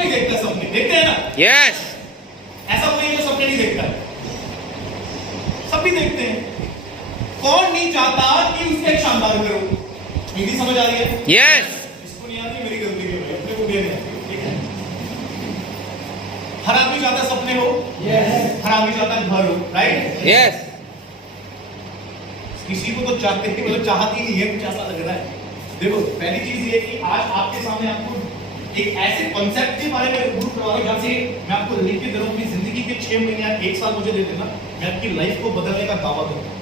भी देखता है सपने, देखते हैं ना? यस। ऐसा कोई जो सपने नहीं देखता है, सभी देखते हैं। कौन नहीं चाहता कि उसके एक शानदार घर हो? हिंदी समझ आ रही है? यस। इसको नहीं आती, मेरी गलती नहीं है, अपने को भी नहीं आती, ठीक है? हर आदमी चाहता है सपने हो, हर आदमी चाहता है घर हो, राइट? यस। किसी को तो चाहते ही मतलब चाहती नहीं है, कुछ ऐसा लग रहा है। देखो पहली चीज ये कि आज आपके सामने आपको एक ऐसे कॉन्सेप्ट के बारे में गुरु करवा रहा हूं जहां से मैं आपको लिख के दे रहा हूं कि जिंदगी के 6 महीने या 1 साल मुझे दे देना, मैं आपकी लाइफ को बदलने का दावा करूंगा।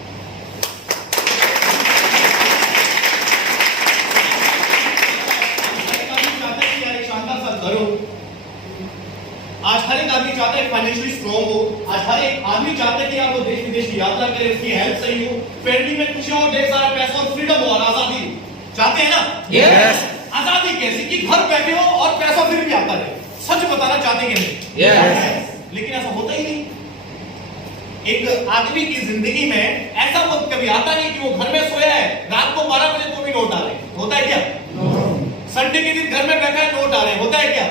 आज हर एक आदमी चाहता है फाइनेंशियली स्ट्रॉन्ग हो, आज हर एक आदमी चाहता है कि आप वो देश विदेश की यात्रा करें, उसकी हेल्थ सही हो, फैमिली में खुशियां हो, ढेर सारा पैसा और फ्रीडम हो और आजादी चाहते हैं ना? यस। आजादी कैसी कि घर बैठे हो और पैसा फिर भी आता रहे, सच बताना चाहते हैं नहीं? यस। लेकिन ऐसा होता ही नहीं। एक आदमी की जिंदगी में ऐसा वक्त कभी आता नहीं कि वो घर में सोया है, रात को 12 बजे तो भी नोट आ रहे हैं, होता है क्या? संडे के दिन घर में बैठा है, नोट आ रहे हैं, होता है क्या?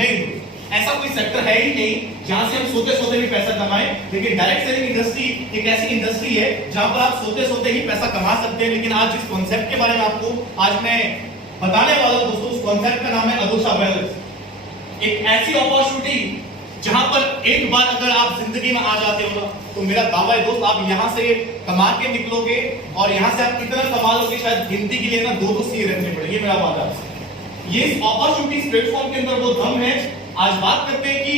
नहीं। ऐसा कोई सेक्टर है ही नहीं जहां से हम सोते सोते भी पैसा कमाएं। लेकिन डायरेक्ट सेलिंग इंडस्ट्री एक ऐसी इंडस्ट्री है जहां पर आप सोते सोते ही पैसा कमा सकते हैं। लेकिन आज जिस कॉन्सेप्ट के बारे में आपको आज मैं बताने वाला हूं दोस्तों, उस कॉन्सेप्ट का नाम है अदोशा वेल्थ। एक ऐसी अपॉर्चुनिटी जहां पर एक बार अगर आप जिंदगी में आ जाते हो ना, तो मेरा दावा है दोस्त, आप यहां से कमा के निकलोगे और यहां से आप इतना कमा लोगे शायद गिनती के लिए ना 2-2 सीए रखने पड़ेंगे, मेरा वादा है। ये अपॉर्चुनिटी प्लेटफॉर्म के अंदर वो दम है। आज बात करते हैं कि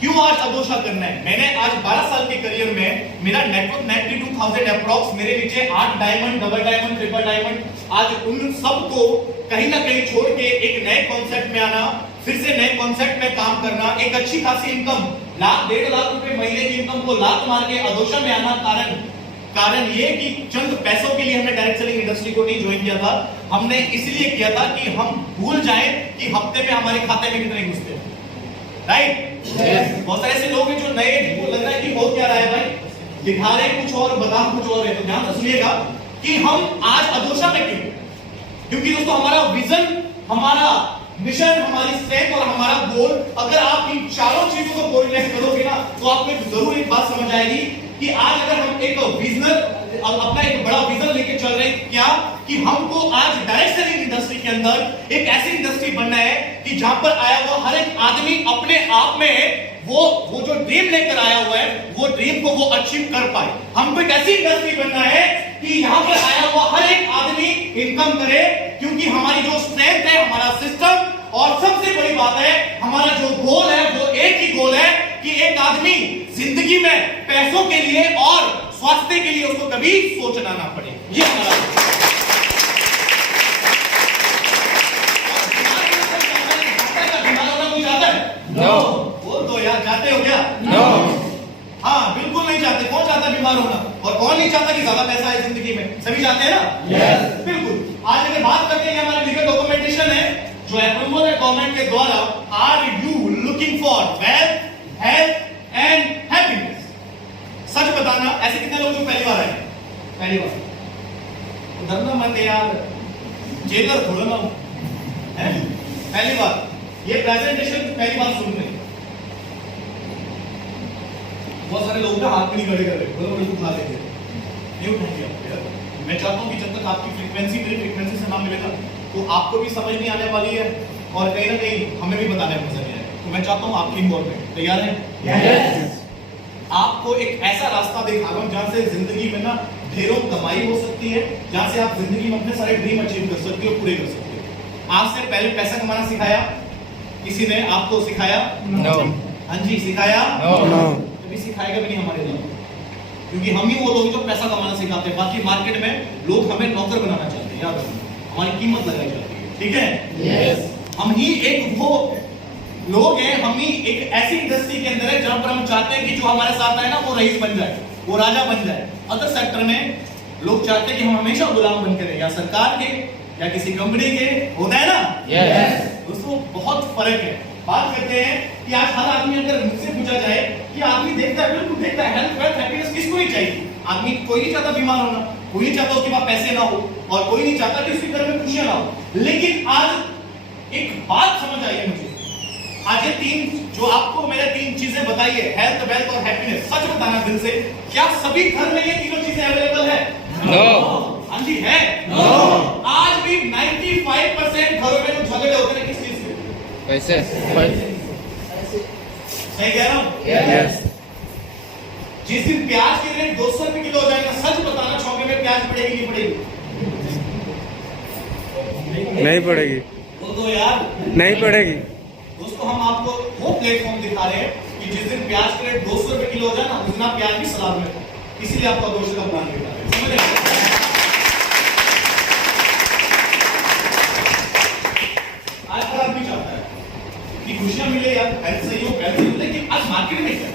क्यों आज अदोशा करना है। मैंने आज 12 साल के करियर में मेरा नेटवर्क 92,000 अप्रॉक्स, मेरे नीचे 8 diamond, double diamond, triple diamond, आज उन सबको कहीं ना कहीं छोड़ के एक नए कॉन्सेप्ट में आना, फिर से नए कॉन्सेप्ट में काम करना, एक अच्छी खासी इनकम, लाख 1.5 लाख रुपए महीने की इनकम को लात मार के अदोशा में आना। कारण ये कि चंद पैसों के लिए हमने डायरेक्ट सेलिंग इंडस्ट्री को नहीं ज्वाइन किया था। हमने इसलिए किया था कि हम भूल जाएं कि हफ्ते में हमारे खाते में कितने घुसते हैं, राइट? बहुत सारे ऐसे लोग हैं जो नए, जिनको लग रहा है कि हो क्या रहा है भाई, दिखा रहे कुछ और बता कुछ और है। तो ध्यान से सुनिएगा कि हम आज अदोशा में क्यों? क्योंकि दोस्तों हमारा विजन, हमारा मिशन, हमारी स्ट्रेंथ और हमारा गोल, अगर आप इन चारों चीजों को कोरिलेट करोगे ना, तो आपको जरूर एक बात समझ आएगी कि आज अगर हम एक विजनर, अपना एक बड़ा विजन लेके चल रहे हैं, क्या कि हमको आज डायरेक्ट सेलिंग इंडस्ट्री के अंदर एक ऐसी इंडस्ट्री बनना है कि जहां पर आया हुआ हर एक आदमी अपने आप में वो जो ड्रीम लेकर आया हुआ है, वो ड्रीम को वो अचीव कर पाए। हमको एक ऐसी इंडस्ट्री बनना है कि यहां पर आया हुआ हर एक आदमी इनकम करे, क्योंकि हमारी जो स्ट्रेंथ है, हमारा सिस्टम, और सबसे बड़ी बात है हमारा जो गोल है वो एक ही गोल है कि एक आदमी जिंदगी में पैसों के लिए और स्वास्थ्य के लिए उसको कभी सोचना ना पड़े। ये हमारा नो। बोल दो यार, चाहते हो क्या? नो। हाँ बिल्कुल नहीं चाहते। कौन चाहता है बीमार होना? और कौन नहीं चाहता कि ज्यादा पैसा है जिंदगी में? सभी चाहते हैं ना? यस। बिल्कुल। आज अगर बात करते हैं, हमारे लीगल डॉक्यूमेंटेशन है जो अप्रूवल है गवर्नमेंट के द्वारा। Are you looking for wealth, health and happiness? सच बताना, ऐसे कितने लोग जो पहली बार आए? पहली बार? तो डरना मत यार, जेलर थोड़ा ना हूं, है? पहली बार ये प्रेजेंटेशन पहली बार सुन रहे हैं। बहुत सारे लोग ना हाथ भी नहीं खड़े कर रहे, बोलो उठा लेंगे, नहीं उठाएंगे आप। मैं चाहता हूं कि जब तक आपकी फ्रीक्वेंसी मेरी फ्रीक्वेंसी से ना मिलेगा, तो आपको भी समझ नहीं आने वाली है और कहीं ना कहीं हमें भी बताने में मजा नहीं आएगा। तो मैं चाहता हूं आपकी इन्वॉल्वमेंट। तैयार हैं? यस। आपको एक ऐसा रास्ता दिखा रहा हूं जहां से जिंदगी में ना ढेरों कमाई हो सकती है, जहां से आप जिंदगी में अपने सारे ड्रीम अचीव कर सकते हो, पूरे कर सकते हो। आज से पहले पैसा कमाना सिखाया किसी ने? आपको सिखाया? नो। हाँ जी, सिखाया? नो। कभी सिखाएगा भी नहीं हमारे लिए, क्योंकि हम ही वो लोग जो पैसा कमाना सिखाते हैं। बाकी मार्केट में लोग हमें नौकर बनाना चाहते हैं, याद रखना, हमारी कीमत लगाई जाती है, ठीक है? यस। हम ही एक वो लोग हैं, हम ही एक ऐसी इंडस्ट्री के अंदर है जहां पर हम चाहते हैं कि जो हमारे साथ आए ना वो रईस बन जाए, वो राजा बन जाए। अदर सेक्टर में लोग चाहते हैं कि हम हमेशा गुलाम बनकर रहें, या सरकार के या किसी कंपनी के, होता है ना? यस। दोस्तों बहुत फर्क है। बात करते हैं कि आज हर आदमी, अगर मुझसे पूछा जाए कि आदमी देखता है, बिल्कुल देखता है, हेल्थ वेल्थ हैप्पीनेस किसको नहीं चाहिए? आदमी कोई नहीं चाहता बीमार होना, कोई नहीं चाहता उसके पास पैसे ना हो, और कोई नहीं चाहता कि उसके घर में खुशियां ना हो। लेकिन आज एक बात समझ आई है मुझे, आज ये तीन जो आपको मैंने तीन चीजें बताई है, हेल्थ, वेल्थ और हैप्पीनेस, सच बताना दिल से, क्या सभी घर में ये तीनों चीजें अवेलेबल है? नो। हाँ जी है। नो। आज भी 95% घरों में जो झगड़े होते हैं किस चीज से? पैसे। सही कह रहा हूँ? यस। जिस दिन प्याज की रेट 200 रुपए किलो हो जाएगा, सच बताना छौके में प्याज पड़ेगी नहीं पड़ेगी? नहीं पड़ेगी। वो तो यार नहीं पड़ेगी। दोस्तों हम आपको वो प्लेटफॉर्म दिखा रहे हैं कि जिस दिन प्याज की रेट 200 रुपए किलो हो जाए ना, उस दिन आप प्याज भी सलाद में खाओ। इसीलिए आपको दोस्त का प्लान दिखा रहे हैं, समझ रहे? आज हर आदमी चाहता है कि खुशियां मिले यार, हेल्थ सही हो, वेल्थ सही हो, लेकिन आज मार्केट में क्या है?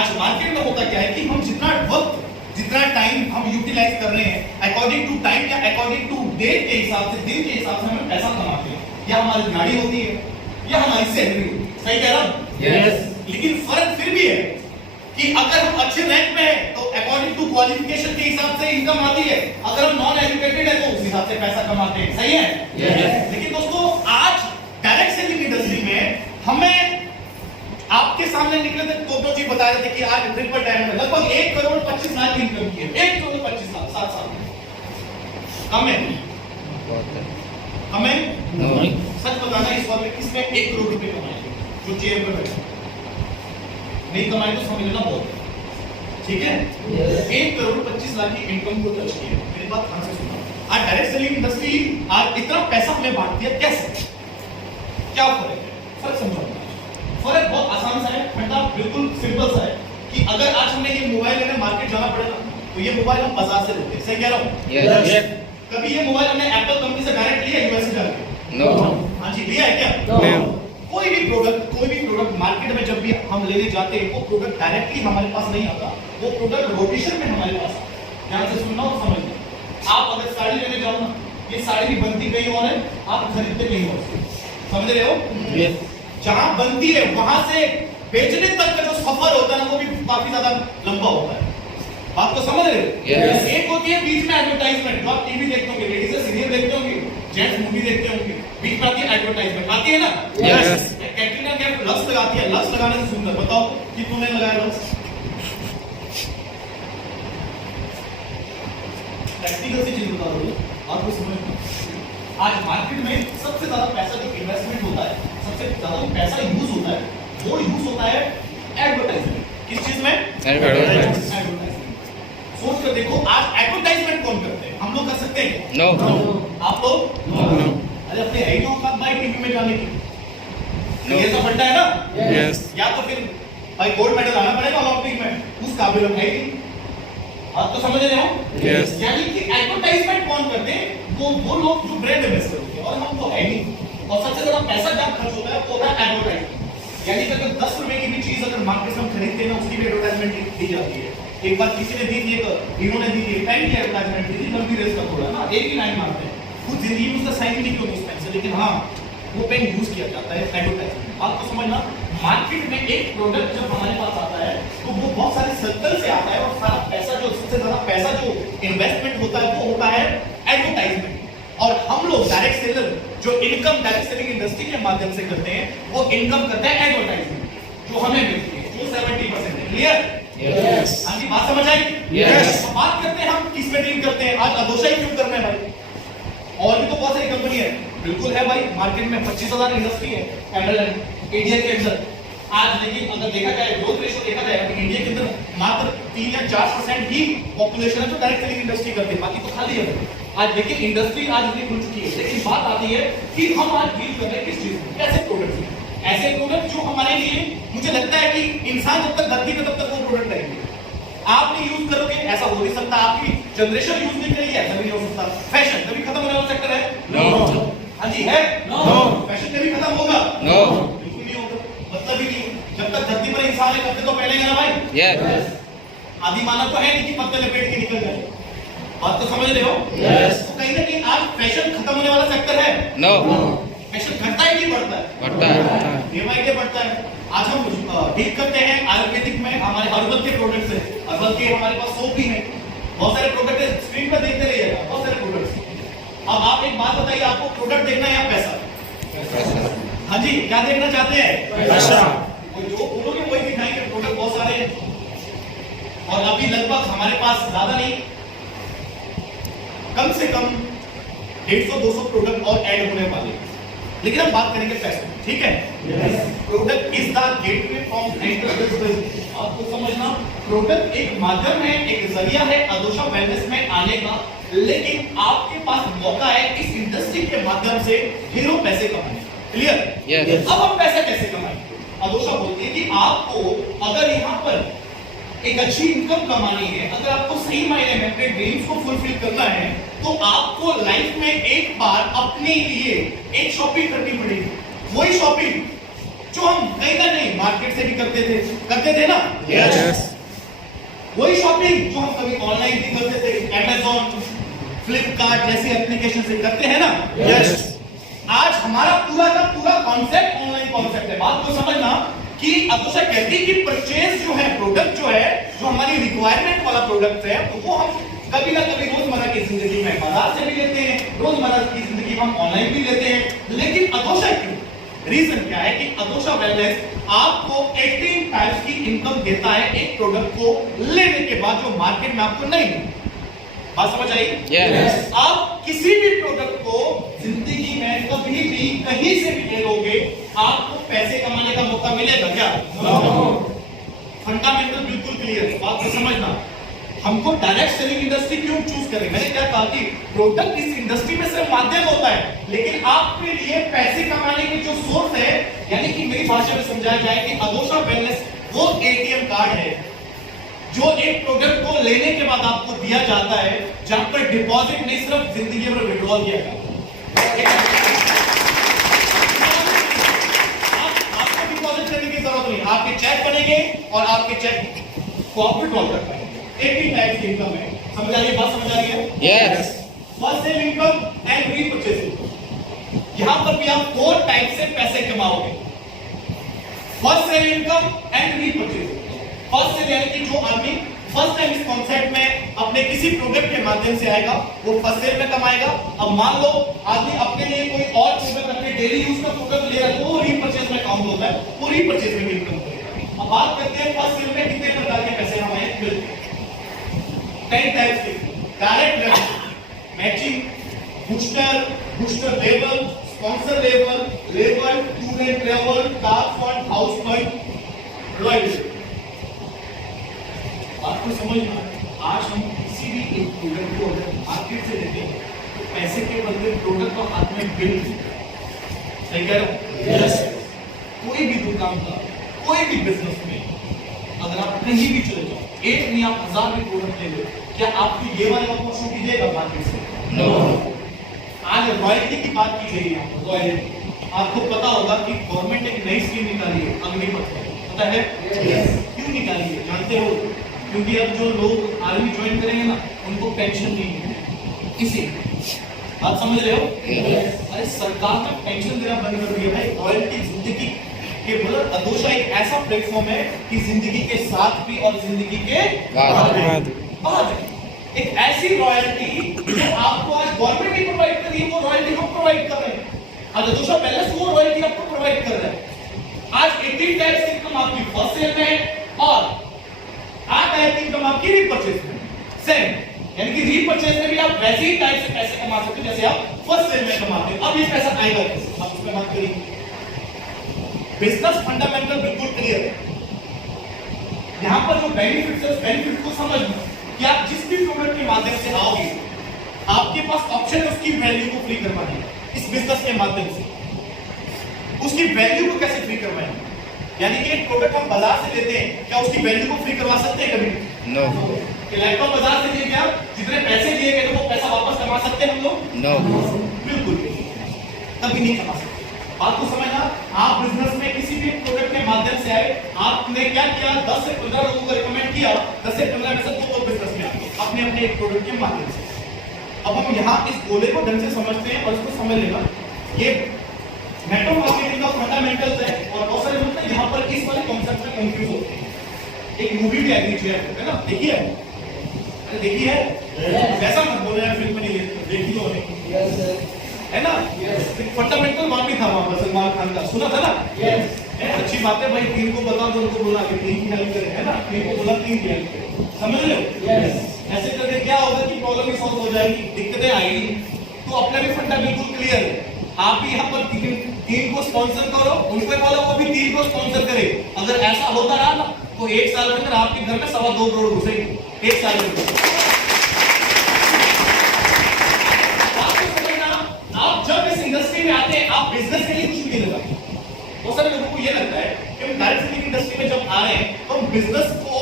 आज मार्केट में होता क्या है कि हम जितना वक्त, जितना टाइम हम यूटिलाइज कर रहे हैं अकॉर्डिंग टू टाइम या अकॉर्डिंग टू डेट के हिसाब से, दिन के हिसाब से हम पैसा कमाते हैं, या हमारी गाड़ी होती है या हमारी सैलरी होती है। सही कह रहा हूं? यस। लेकिन फर्क फिर भी है कि अगर हम अच्छे रैंक में है तो अकॉर्डिंग टू क्वालिफिकेशन के हिसाब से इनकम आती है, अगर हम नॉन एजुकेटेड है तो उस हिसाब से पैसा कमाते हैं। सही है? यस। लेकिन दोस्तों आज डायरेक्ट सेलिंग इंडस्ट्री में हमें आपके सामने निकले थे तो जी बता रहे थे कि आज ट्रिपल टाइम में लगभग 1 करोड़ 25 लाख की इनकम की है। 1 करोड़ 25 लाख 7 साल में। कम है? हमें सच बताना इस वक्त किसमें 1 करोड़ रुपए कमाए जो चेयर पर बैठे, नहीं कमाए तो समझ लेना बहुत है। ठीक है? 1 करोड़ 25 लाख की इनकम को टच किया। मेरी बात ध्यान से सुनो। आज डायरेक्ट सेलिंग इंडस्ट्री आज इतना पैसा हमें बांटती है, कैसे? क्या फर्क है? फर्क समझो। फर्क बहुत आसान सा है, फंडा बिल्कुल सिंपल सा है कि अगर आज हमें ये मोबाइल लेने मार्केट जाना पड़ेगा तो ये मोबाइल हम बाजार से लेते हैं। सही कह रहा हूं? यस। कभी ये मोबाइल हमने एप्पल कंपनी से डायरेक्ट लिया यूएस से जाके? नो। हाँ जी, लिया है क्या? नो। कोई भी प्रोडक्ट मार्केट में जब भी हम लेने जाते हैं वो प्रोडक्ट डायरेक्टली हमारे पास नहीं आता, वो प्रोडक्ट रोटेशन में हमारे पास आता है। ध्यान से सुनना और समझना। आप अगर साड़ी लेने जाओ ना, ये साड़ी भी बनती कहीं और है, आप खरीदते कहीं और। समझ रहे हो? यस। जहां बनती है वहां से बेचने तक का जो सफर होता है ना, वो भी काफी ज्यादा लंबा होता है। बात को समझ रहे हो? Yes. एक होती है बीच में एडवर्टाइजमेंट, जो आप टीवी देखते होंगे, लेडीज सीरियल देखते होंगे, जेंट्स मूवी देखते होंगे, बीच में आती है एडवर्टाइजमेंट, आती है ना? Yes. कैटरीना कैफ लक्स लगाती है, लक्स लगाने से सुंदर, बताओ कि तूने लगाया लक्स? प्रैक्टिकल सी चीज बता रहा हूं, आपको समझ। आज मार्केट में सबसे ज्यादा पैसा जो इन्वेस्टमेंट होता है, सबसे ज्यादा पैसा यूज होता है, वो यूज होता है एडवर्टाइजमेंट। किस चीज में? एडवर्टाइजमेंट। सोच कर देखो, आज एडवर्टाइजमेंट कौन करते हैं? हम लोग कर सकते हैं? नो। आप लोग? नो। अरे अपने है ही तो औकात भाई टीवी में जाने की। ये सब फंडा है ना? यस। या तो फिर भाई गोल्ड मेडल आना पड़ेगा ओलंपिक में, उस काबिल हम है ही नहीं। आप तो समझ रहे हो? Yes. यानी कि एडवर्टाइजमेंट कौन करते हैं? वो लोग जो ब्रांड एम्बेसडर होते हैं, और हम तो है नहीं। और सबसे ज्यादा पैसा जब खर्च होता है वो होता है एडवर्टाइजमेंट। यानी कि अगर 10 रुपए की भी चीज अगर मार्केट में हम खरीदते हैं ना, उसकी भी एडवर्टाइजमेंट दी जाती है। एक बार किसी ने दी थी, हीरो ने दी थी, पेन की एडवर्टाइजमेंट दी थी, लंबी रेस का थोड़ा ना, एक ही लाइन मारते हैं, खुद जिंदगी में उसका साइन नहीं किया उस पेन से, लेकिन हाँ वो पेन यूज किया जाता है एडवर्टाइजमेंट। आपको समझना, मार्केट में एक प्रोडक्ट जब हमारे पास आता है तो वो बहुत सारे सर्कल से आता है, और सारा पैसा जो सबसे ज्यादा पैसा जो इन्वेस्टमेंट होता है वो होता है एडवर्टाइजमेंट। और हम लोग डायरेक्ट सेलर जो इनकम डायरेक्ट सेलिंग इंडस्ट्री के माध्यम से करते हैं, वो इनकम करते हैं एडवर्टाइजमेंट जो हमें मिलती है, जो 70% है। क्लियर? यस। हाँ जी, बात समझ आई? Yes. तो बात करते हैं हम किस में डील करते हैं। आज अदोशा ही क्यों करना है भाई? और भी तो बहुत सारी कंपनी है। बिल्कुल है भाई, मार्केट में 25,000 इंडस्ट्री है एमएलएम इंडिया के अंदर आज। लेकिन अगर देखा जाए ग्रोथ रेशियो देखा जाए तो इंडिया के अंदर मात्र 3 या 4% ही पॉपुलेशन है जो डायरेक्ट सेलिंग इंडस्ट्री करते हैं, बाकी तो खाली है आज। लेकिन इंडस्ट्री आज इतनी खुल चुकी है, लेकिन बात आती है कि हम आज डील कर रहे हैं किस चीज में? कैसे प्रोडक्ट? ऐसे प्रोडक्ट जो हमारे लिए, मुझे लगता है कि इंसान जब तक धरती पे तब तक वो प्रोडक्ट रहेंगे। आप नहीं यूज करोगे ऐसा हो नहीं सकता, आपकी जनरेशन यूज नहीं करेगी ऐसा भी नहीं हो सकता। फैशन कभी खत्म होने वाला सेक्टर है? नो। हाँ जी है? नो। फैशन कभी खत्म होगा? नो। बिल्कुल नहीं होगा, मतलब ही नहीं। जब तक धरती पर इंसान है तब तो पहले ना भाई। यस। आदि मानव तो है नहीं कि पत्ते लपेट के निकल जाए। बात तो समझ रहे हो? यस। तो कहीं ना कहीं आज फैशन खत्म होने वाला सेक्टर है? नो। फैशन घटता है कि बढ़ता है? बढ़ता है। डे बाय डे बढ़ता है। आज हम डील करते हैं आयुर्वेदिक में, हमारे हर्बल के प्रोडक्ट्स है, हर्बल के हमारे पास सोप भी है, बहुत सारे प्रोडक्ट है, स्क्रीन पर देखते रहिएगा बहुत सारे प्रोडक्ट्स। अब आप एक बात बताइए, आपको प्रोडक्ट देखना है या पैसा? हाँ जी, क्या देखना चाहते हैं? पैसा। वो जो बोलोगे वही दिखाएंगे। प्रोडक्ट बहुत सारे हैं और अभी लगभग हमारे पास ज्यादा नहीं, कम से कम 150-200 प्रोडक्ट और ऐड होने वाले हैं। लेकिन हम बात करेंगे पैसे, ठीक है? Product is the gateway from enter this business. आपको समझना, प्रोडक्ट एक माध्यम है, एक जरिया है अदोशा वेलनेस में आने का, लेकिन आपके पास मौका है इस इंडस्ट्री के माध्यम से हीरो पैसे कमाने। क्लियर? Yes. अब हम पैसे कैसे कमाएंगे? अदोशा बोलती है कि आपको अगर यहाँ पर एक अच्छी इनकम कमानी है, अगर आपको सही मायने में अपने ड्रीम्स को फुलफिल करना है, तो आपको लाइफ में एक बार अपने लिए एक शॉपिंग करनी पड़ेगी। वही शॉपिंग जो हम कहीं ना कहीं मार्केट से भी करते थे ना? Yes. वही शॉपिंग जो हम कभी ऑनलाइन भी करते थे, Amazon, फ्लिपकार्ट जैसी एप्लीकेशन से करते हैं ना? Yes. आज हमारा पूरा का पूरा कॉन्सेप्ट ऑनलाइन कॉन्सेप्ट है। बात को समझना कि अदोशा कहती है कि परचेज जो है, प्रोडक्ट जो है, जो हमारी रिक्वायरमेंट वाला प्रोडक्ट है, तो वो हम कभी ना कभी रोजमर्रा की जिंदगी में बाजार से भी लेते हैं, रोजमर्रा की जिंदगी में हम ऑनलाइन भी लेते हैं। लेकिन अदोशा क्यों? रीजन क्या है कि अदोशा वेलनेस आपको 18 टाइप्स की इनकम देता है एक प्रोडक्ट को लेने के बाद, जो मार्केट में आपको नहीं मिलती। बात समझ आई? Yes. आप किसी भी प्रोडक्ट को जिंदगी में कभी भी कहीं से भी ले लोगे, आपको पैसे कमाने का मौका मिलेगा क्या? फंडामेंटल बिल्कुल क्लियर है। बात को समझना, हमको डायरेक्ट सेलिंग इंडस्ट्री क्यों चूज करें? मैंने क्या कहा कि प्रोडक्ट इस इंडस्ट्री में सिर्फ माध्यम होता है, लेकिन आपके लिए पैसे कमाने के जो सोर्स है, यानी कि मेरी भाषा में समझाया जाए कि अदोशा वेलनेस वो एटीएम कार्ड है जो एक प्रोडक्ट को लेने के बाद आपको दिया जाता है, जहां पर डिपॉजिट नहीं, सिर्फ जिंदगी भर विड्रॉल किया जाता है। आपको डिपॉजिट करने की जरूरत नहीं, आपके चेक बनेंगे और आपके चेक को आप विड्रॉल कर पाएंगे। 80 टाइप्स की इनकम है। समझ आ रही है? बात समझ आ रही है? Yes. First sale income and repurchasing. यहां पर भी आप 4 टाइप से पैसे कमाओगे। First sale income and repurchasing. First sale यानी कि जो आदमी फर्स्ट टाइम इस कॉन्सेप्ट में अपने किसी प्रोडक्ट के माध्यम से आएगा, वो फर्स्ट सेल में कमाएगा। अब मान लो आदमी अपने लिए कोई और प्रोडक्ट, अपने डेली यूज का प्रोडक्ट ले रहा है, तो वो रीपरचेज में काउंट होता है, वो रीपरचेज में इनकम करेगा। अब बात करते हैं फर्स्ट सेल में कितने प्रकार के पैसे हमें मिलते हैं। 10 टाइप्स के। Direct revenue, matching, booster level, sponsor level, student level, car fund, house fund, royalty. आपको समझना, आज हम किसी भी एक प्रोडक्ट को अगर मार्केट से लेते हैं, तो पैसे के बदले प्रोडक्ट को हाथ में बिल, सही कह रहा हूं? यस। कोई भी दुकान का, कोई भी बिजनेस में अगर आप कहीं भी चले जाओ, एक नहीं आप 1000 भी प्रोडक्ट ले लो, क्या आपको ये वाला अपॉर्चुनिटी देगा मार्केट से? नो। आज रॉयल्टी की बात की गई है। रॉयल्टी, आपको पता होगा कि गवर्नमेंट एक नई स्कीम निकाली है, अग्निपथ। पता है? यस। क्यों निकाली है जानते हो? क्योंकि अब जो लोग आर्मी ज्वाइन करेंगे ना, उनको पेंशन नहीं मिलेगी। इसी बात समझ रहे हो? अरे सरकार का पेंशन देना बंद कर दिया है। रॉयल्टी जिंदगी के मतलब अदोशा एक ऐसा प्लेटफॉर्म है कि जिंदगी के साथ भी और जिंदगी के बाद एक ऐसी रॉयल्टी जो आपको आज गवर्नमेंट ही प्रोवाइड कर रही है, वो रॉयल्टी हम प्रोवाइड कर रहे हैं। आज अदोशा वेलनेस वो रॉयल्टी आपको प्रोवाइड कर रहा है। आज 18 टाइप्स इनकम आपकी फर्स्ट सेल में है और 8 टाइप की इनकम आपकी रीपरचेज में। सेम यानी कि रीपरचेज में भी आप वैसे ही टाइप से पैसे कमा सकते हो जैसे आप फर्स्ट सेल में कमाते हो। अब ये पैसा आएगा कैसे? आप उस पर बात करेंगे। बिजनेस फंडामेंटल बिल्कुल क्लियर है। यहां पर जो बेनिफिट्स है, उस बेनिफिट को समझना कि आप जिस भी प्रोडक्ट के माध्यम से आओगे, आपके पास ऑप्शन है उसकी वैल्यू को फ्री करवाने का। इस बिजनेस के माध्यम से उसकी वैल्यू को कैसे फ्री करवाएंगे? यानी कि एक प्रोडक्ट हम बाजार से लेते हैं, क्या उसकी वैल्यू को फ्री करवा सकते हैं कभी? नो। लैपटॉप बाजार से लिए क्या जितने पैसे दिए गए तो वो पैसा वापस कमा सकते हैं हम लोग? नो। बिल्कुल कभी नहीं कमा सकते। बात को समझना, आप बिजनेस में किसी भी प्रोडक्ट के माध्यम से आए, आपने क्या किया? 10 से 15 लोगों को रिकमेंड किया, 10 से 15 में से 2 लोग बिजनेस में आए अपने अपने एक प्रोडक्ट के माध्यम से। अब हम यहाँ इस गोले को ढंग से समझते हैं और इसको समझ लेना, ये नेटवर्क मार्केटिंग का फंडामेंटल्स है और बहुत सारे लोग यहाँ पर इस वाले कॉन्सेप्ट में कंफ्यूज होते हैं। एक मूवी भी आई थी है ना, देखी है? अरे देखी है? वैसा मत बोलो यार, फिल्म में नहीं देखी हो नहीं। है ना? फंडामेंटल वहां भी था, वहां पर सलमान खान का सुना था ना? अच्छी बात है भाई, तीन को बता दो, उनको बोला कि तीन की हेल्प करें, है ना? तीन को बोला तीन की हेल्प करें, समझ रहे हो? ऐसे करके क्या होगा कि प्रॉब्लम ही सॉल्व हो जाएगी, दिक्कतें आएगी। तो अपना भी फंडा बिल्कुल क्लियर है। आप भी यहाँ पर तीन को स्पॉन्सर करो, उनको बोलो वो भी तीन को स्पॉन्सर करे। अगर ऐसा होता रहा ना तो एक साल के अंदर आपके घर में 2.25 करोड़ घुसेगी, एक साल में। आप जब इस इंडस्ट्री में आते हैं, आप बिजनेस के लिए कुछ भी नहीं लगाते। बहुत सारे लोगों को ये लगता है कि हम डायरेक्ट सेलिंग इंडस्ट्री में जब आ रहे हैं तो हम बिजनेस को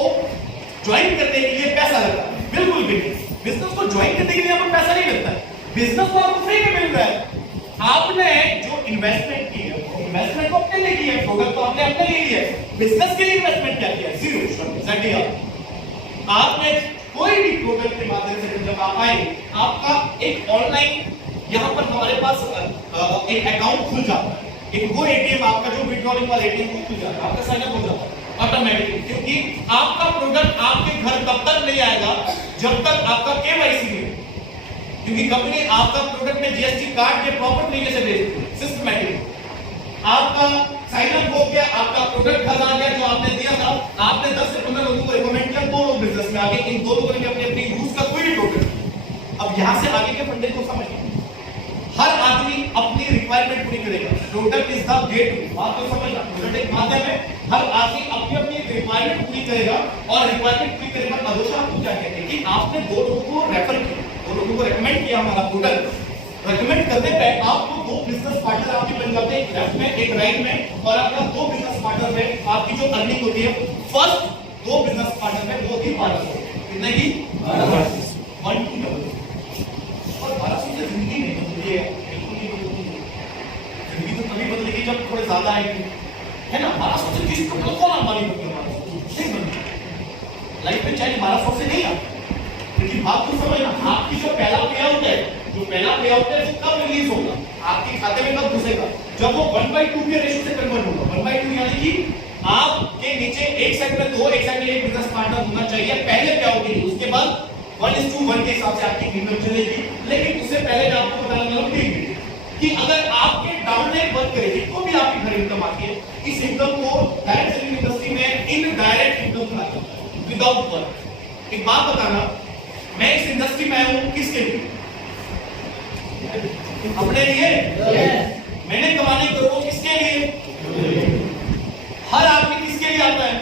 ज्वाइन करने के लिए पैसा लगता है। बिल्कुल भी नहीं, बिजनेस को ज्वाइन करने के लिए आपको पैसा नहीं लगता है, बिजनेस तो आपको फ्री में मिल रहा है। आपने जो इन्वेस्टमेंट की है, इन्वेस्टमेंट को अपने लिए की है, प्रोडक्ट तो आपने अपने लिए लिया है, बिजनेस के लिए इन्वेस्टमेंट क्या किया? जीरो। आपने कोई भी प्रोडक्ट के माध्यम से जब आप आए, आपका एक ऑनलाइन यहाँ पर हमारे पास एक अकाउंट खुल जाता है, एक वो एटीएम आपका जो विड्रॉलिंग वाला एटीएम खुल जाता है, आपका साइन अप हो जाता है ऑटोमेटिकली, क्योंकि आपका प्रोडक्ट आपके घर तब तक नहीं आएगा जब तक आपका केवाईसी नहीं, क्योंकि कंपनी आपका प्रोडक्ट में जीएसटी काट के प्रॉपर तरीके से भेजती है सिस्टमैटिक। आपका साइन अप हो गया, आपका प्रोडक्ट घर आ गया जो आपने दिया था, आपने 10 से 15 लोगों को रिकमेंड किया, 2 लोग बिजनेस में आ गए, इन 2 लोगों ने अपने अपने यूज का कोई भी प्रोडक्ट। अब यहां से आगे के फंडे को समझिए, हर आदमी अपनी रिक्वायरमेंट पूरी करेगा, प्रोडक्ट इज द गेट, बात को समझना, प्रोडक्ट एक माध्यम है, हर आदमी अपनी अपनी रिक्वायरमेंट पूरी करेगा और रिक्वायरमेंट पूरी करने पर अदोषा आपको क्या कहते हैं कि आपने 2 लोगों को रेफर किया, 2 लोगों को रेकमेंड किया हमारा प्रोडक्ट, रेकमेंड करने पे आपको 2 बिजनेस पार्टनर आपके बन जाते हैं, एक लेफ्ट में एक राइट में, और आपका 2 बिजनेस पार्टनर में आपकी जो अर्निंग होती है फर्स्ट 2 बिजनेस पार्टनर में वो ही पार्टनर होते हैं, कितने की 1 to डबल। और 1200 से जिंदगी नहीं बदली है, जिंदगी तो तभी बदलेगी जब थोड़े ज्यादा आएंगे, है ना? 1200 से किसी को कौन अंबानी बनता है? लाइफ में चाहे 1200 से नहीं आता, लेकिन बात को समझना, आपकी जो पहला पे आउट है, जो पहला पे आउट है वो कब रिलीज होगा, आपके खाते में कब घुसेगा? जब वो 1/2 के रेशियो से कन्वर्ट होगा। 1/2 यानी कि आपके नीचे एक साइड में 2, एक साइड में एक बिजनेस पार्टनर होना चाहिए पहले पे आउट के लिए, उसके बाद 1:1 के हिसाब से आपकी इनकम चलेगी। लेकिन उससे पहले मैं आपको बताना चाहूंगा कि अगर आपके डाउनलाइन वर्क करेगी तो भी आपकी घर इनकम आती है, इस इनकम को डायरेक्ट सेलिंग इंडस्ट्री में इनडायरेक्ट इनकम कहा जाता है, विदाउट वर्क। एक बात बताना, मैं इस इंडस्ट्री में आया हूं किसके लिए? अपने लिए। मैंने कमाने करोड़ों किसके लिए? हर आदमी किसके लिए आता है?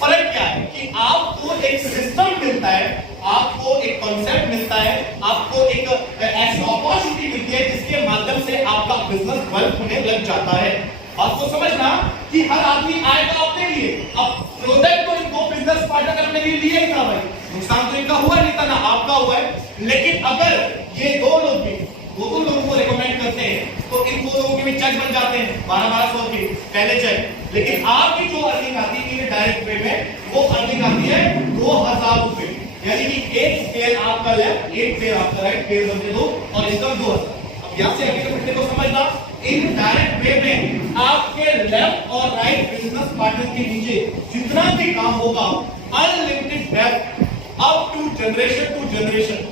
फर्क क्या है कि आपको एक सिस्टम मिलता है, आपको एक कॉन्सेप्ट मिलता है, आपको एक ऐसी अपॉर्चुनिटी मिलती है जिसके माध्यम से आपका बिजनेस डेवलप होने लग जाता है। आपको समझना कि हर आदमी आएगा अपने लिए, अब प्रोडक्ट तो इनको बिजनेस पार्टनर अपने लिए लिया ही था भाई, नुकसान तो इनका हुआ नहीं था ना आपका हुआ है। लेकिन अगर ये 2 लोग भी 2 लोगों को रिकमेंड करते हैं तो इन 2 लोगों के भी चेक बन जाते हैं 1200 के पहले चेक। लेकिन आपकी जो अर्निंग आती है डायरेक्ट पे में, वो अर्निंग आती है 2000 रुपए, यानी कि एक पेयर आपका लेफ्ट, एक पेयर आपका राइट, पेयर बनते 2 और इसका 2000। अब यहां से आगे के फंडे को समझना, इन डायरेक्ट वे में आपके लेफ्ट और राइट बिजनेस पार्टनर के नीचे जितना भी काम होगा unlimited depth up to generation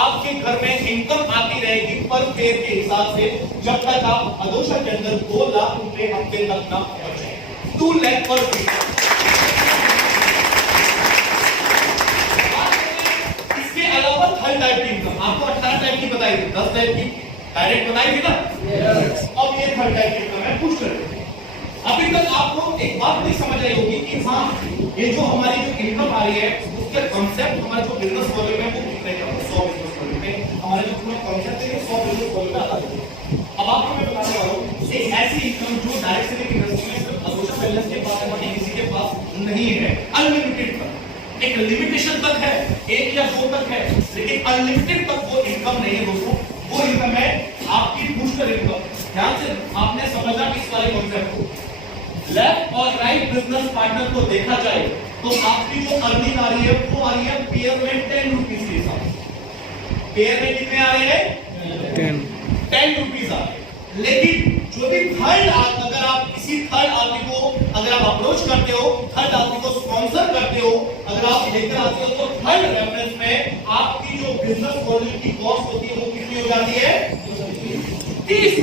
आपके घर में इनकम आती रहेगी पर पेयर के हिसाब से, जब तक आप अदोषा के अंदर 2 लाख रुपए हफ्ते तक ना पहुंच जाए। 2 लाख पर पेयर। इसके अलावा हर टाइप की इनकम आपको 18 टाइप की बताई थी, 10 टाइप की डायरेक्ट बताई थी ना। अब ये थर्ड टाइप की इनकम है, पुश करते हैं। अभी तक आपको एक बात नहीं समझ आई होगी कि हाँ, ये जो हमारी जो इनकम आ रही है उसके कॉन्सेप्ट, हमारा जो बिजनेस वॉल्यूम है वो कितने का, 100 बिजनेस वॉल्यूम में हमारा जो पूरा कॉन्सेप्ट है 100 बिजनेस वॉल्यूम में आता है। अब आपको मैं बताने वाला हूं एक ऐसी इनकम जो डायरेक्ट सेलिंग इंडस्ट्री में सिर्फ अदोषा वेलनेस के पास है, किसी के पास नहीं है। अनलिमिटेड तक एक लिमिटेशन तक है, 1 या 2 तक है, लेकिन अनलिमिटेड तक वो इनकम नहीं है दोस्तों। वो इनकम है आपकी बूस्टर इनकम। ध्यान से आपने समझा इस वाले कॉन्सेप्ट को। लेफ्ट और राइट बिजनेस पार्टनर को देखा जाए तो आपकी जो अर्निंग आ रही है वो आ रही है पेयर में 10 रुपीस के हिसाब से। पेयर में कितने आ रहे हैं? 10 रुपीस आ रहे हैं। लेकिन जो भी थर्ड, अगर आप किसी थर्ड आदमी को अगर आप अप्रोच करते हो, थर्ड आदमी को स्पॉन्सर करते हो, अगर आप लेकर आते हो, तो थर्ड रेफरेंस में आपकी जो बिजनेस मॉडल की कॉस्ट होती है वो कितनी हो जाती है? 30।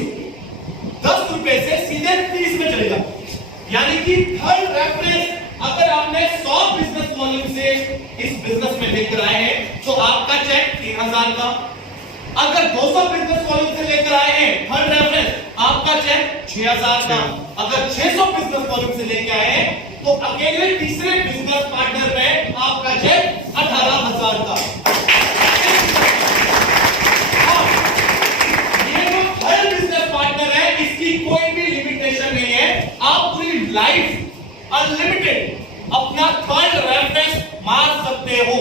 10 रुपए से सीधे 30 में चले जाते हैं। यानी कि थर्ड रेफरेंस अगर आपने 100 बिजनेस वॉल्यूम से इस बिजनेस में लेकर आए हैं तो आपका चेक 3000 का। अगर 200 बिजनेस वॉल्यूम से लेकर आए हैं थर्ड रेफरेंस, आपका चेक 6000 का। अगर 600 बिजनेस वॉल्यूम से लेकर आए हैं तो अकेले तीसरे बिजनेस पार्टनर में आपका चेक 18000 का। ये जो थर्ड बिजनेस पार्टनर है इसकी कोई भी लिमिटेशन नहीं है। आप पूरी लाइफ अनलिमिटेड अपना थर्ड रेफरेंस मार सकते हो,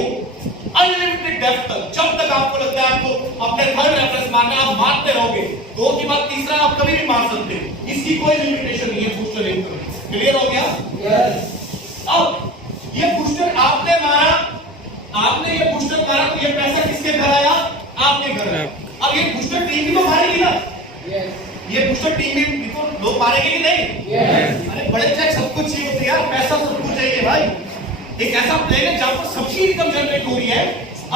अनलिमिटेड डेप्थ तक। जब तक आपको लगता है आपको अपने थर्ड रेफरेंस मारना, आप मारते रहोगे। दो की बात तीसरा आप कभी भी मार सकते हो, इसकी कोई लिमिटेशन नहीं है बूस्टर इनकम। क्लियर हो गया? यस। अब ये बूस्टर आपने मारा, आपने ये बूस्टर मारा तो ये पैसा किसके घर आया? आपके घर आया। अब ये बूस्टर टीम भी तो मारेगी ना? यस। ये बूस्टर टीम भी तो लोग मारेंगे कि नहीं? यस। अरे बड़े चेक सब कुछ चाहिए होते यार, पैसा सब कुछ चाहिए भाई। एक ऐसा प्लेन है जहां पर सबकी इनकम जनरेट हो रही है।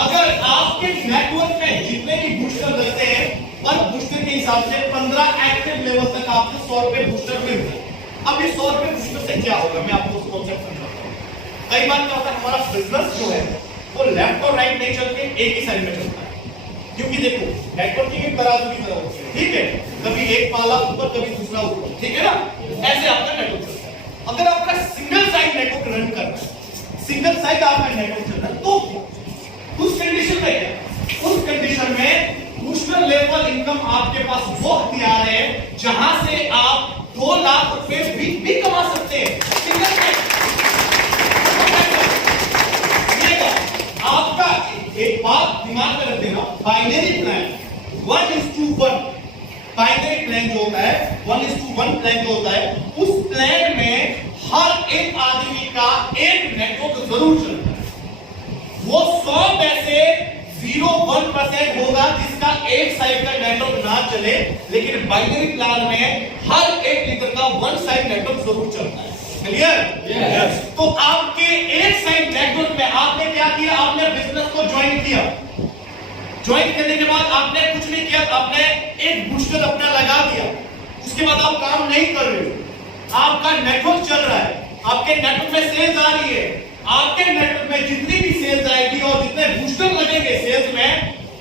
अगर आपके नेटवर्क में जितने भी बूस्टर लगते हैं पर बूस्टर के हिसाब से 15 एक्टिव लेवल तक आपको 100 रुपए बूस्टर मिल रहा है। अब ये 100 रुपए बूस्टर से क्या होगा, मैं आपको उस कॉन्सेप्ट समझाता हूं। कई बार क्या होता है, हमारा बिजनेस जो है वो लेफ्ट और राइट नहीं चल के एक ही साइड में चलता है। क्योंकि देखो नेटवर्किंग एक तराजू की तरह होती है, ठीक है? कभी एक पाला ऊपर, कभी दूसरा ऊपर, ठीक है ना? ऐसे आपका नेटवर्क चलता है। अगर आपका सिंगल साइड नेटवर्क रन कर रहा है, सिंगल साइड आपका नेटवर्क चल रहा है, तो उस कंडीशन में क्या? उस कंडीशन में बूस्टर लेवल इनकम आपके पास वो हथियार है जहां से आप 2 लाख रुपए भी कमा सकते हैं सिंगल साइड। आपका एक बात दिमाग में रख देना, बाइनरी प्लान 1:1, बाइनरी प्लान जो होता है 1:1 प्लान जो होता है, उस प्लान में हर एक आदमी का एक नेटवर्क जरूर चलता है। वो 100 में से 0.1% होगा जिसका एक साइड का नेटवर्क ना चले, लेकिन बाइनरी प्लान में हर एक लीडर का वन साइड नेटवर्क जरूर चलता है। क्लियर? यस। तो आपके एक साइड नेटवर्क में आपने क्या किया? आपने बिजनेस को ज्वाइन किया। ज्वाइन करने के बाद आपने कुछ नहीं किया, आपने एक बूस्टर अपना लगा दिया। उसके बाद आप काम नहीं कर रहे हो, आपका नेटवर्क चल रहा है, आपके नेटवर्क में सेल्स आ रही है। आपके नेटवर्क में जितनी भी सेल्स आएगी और जितने बूस्टर लगेंगे सेल्स में,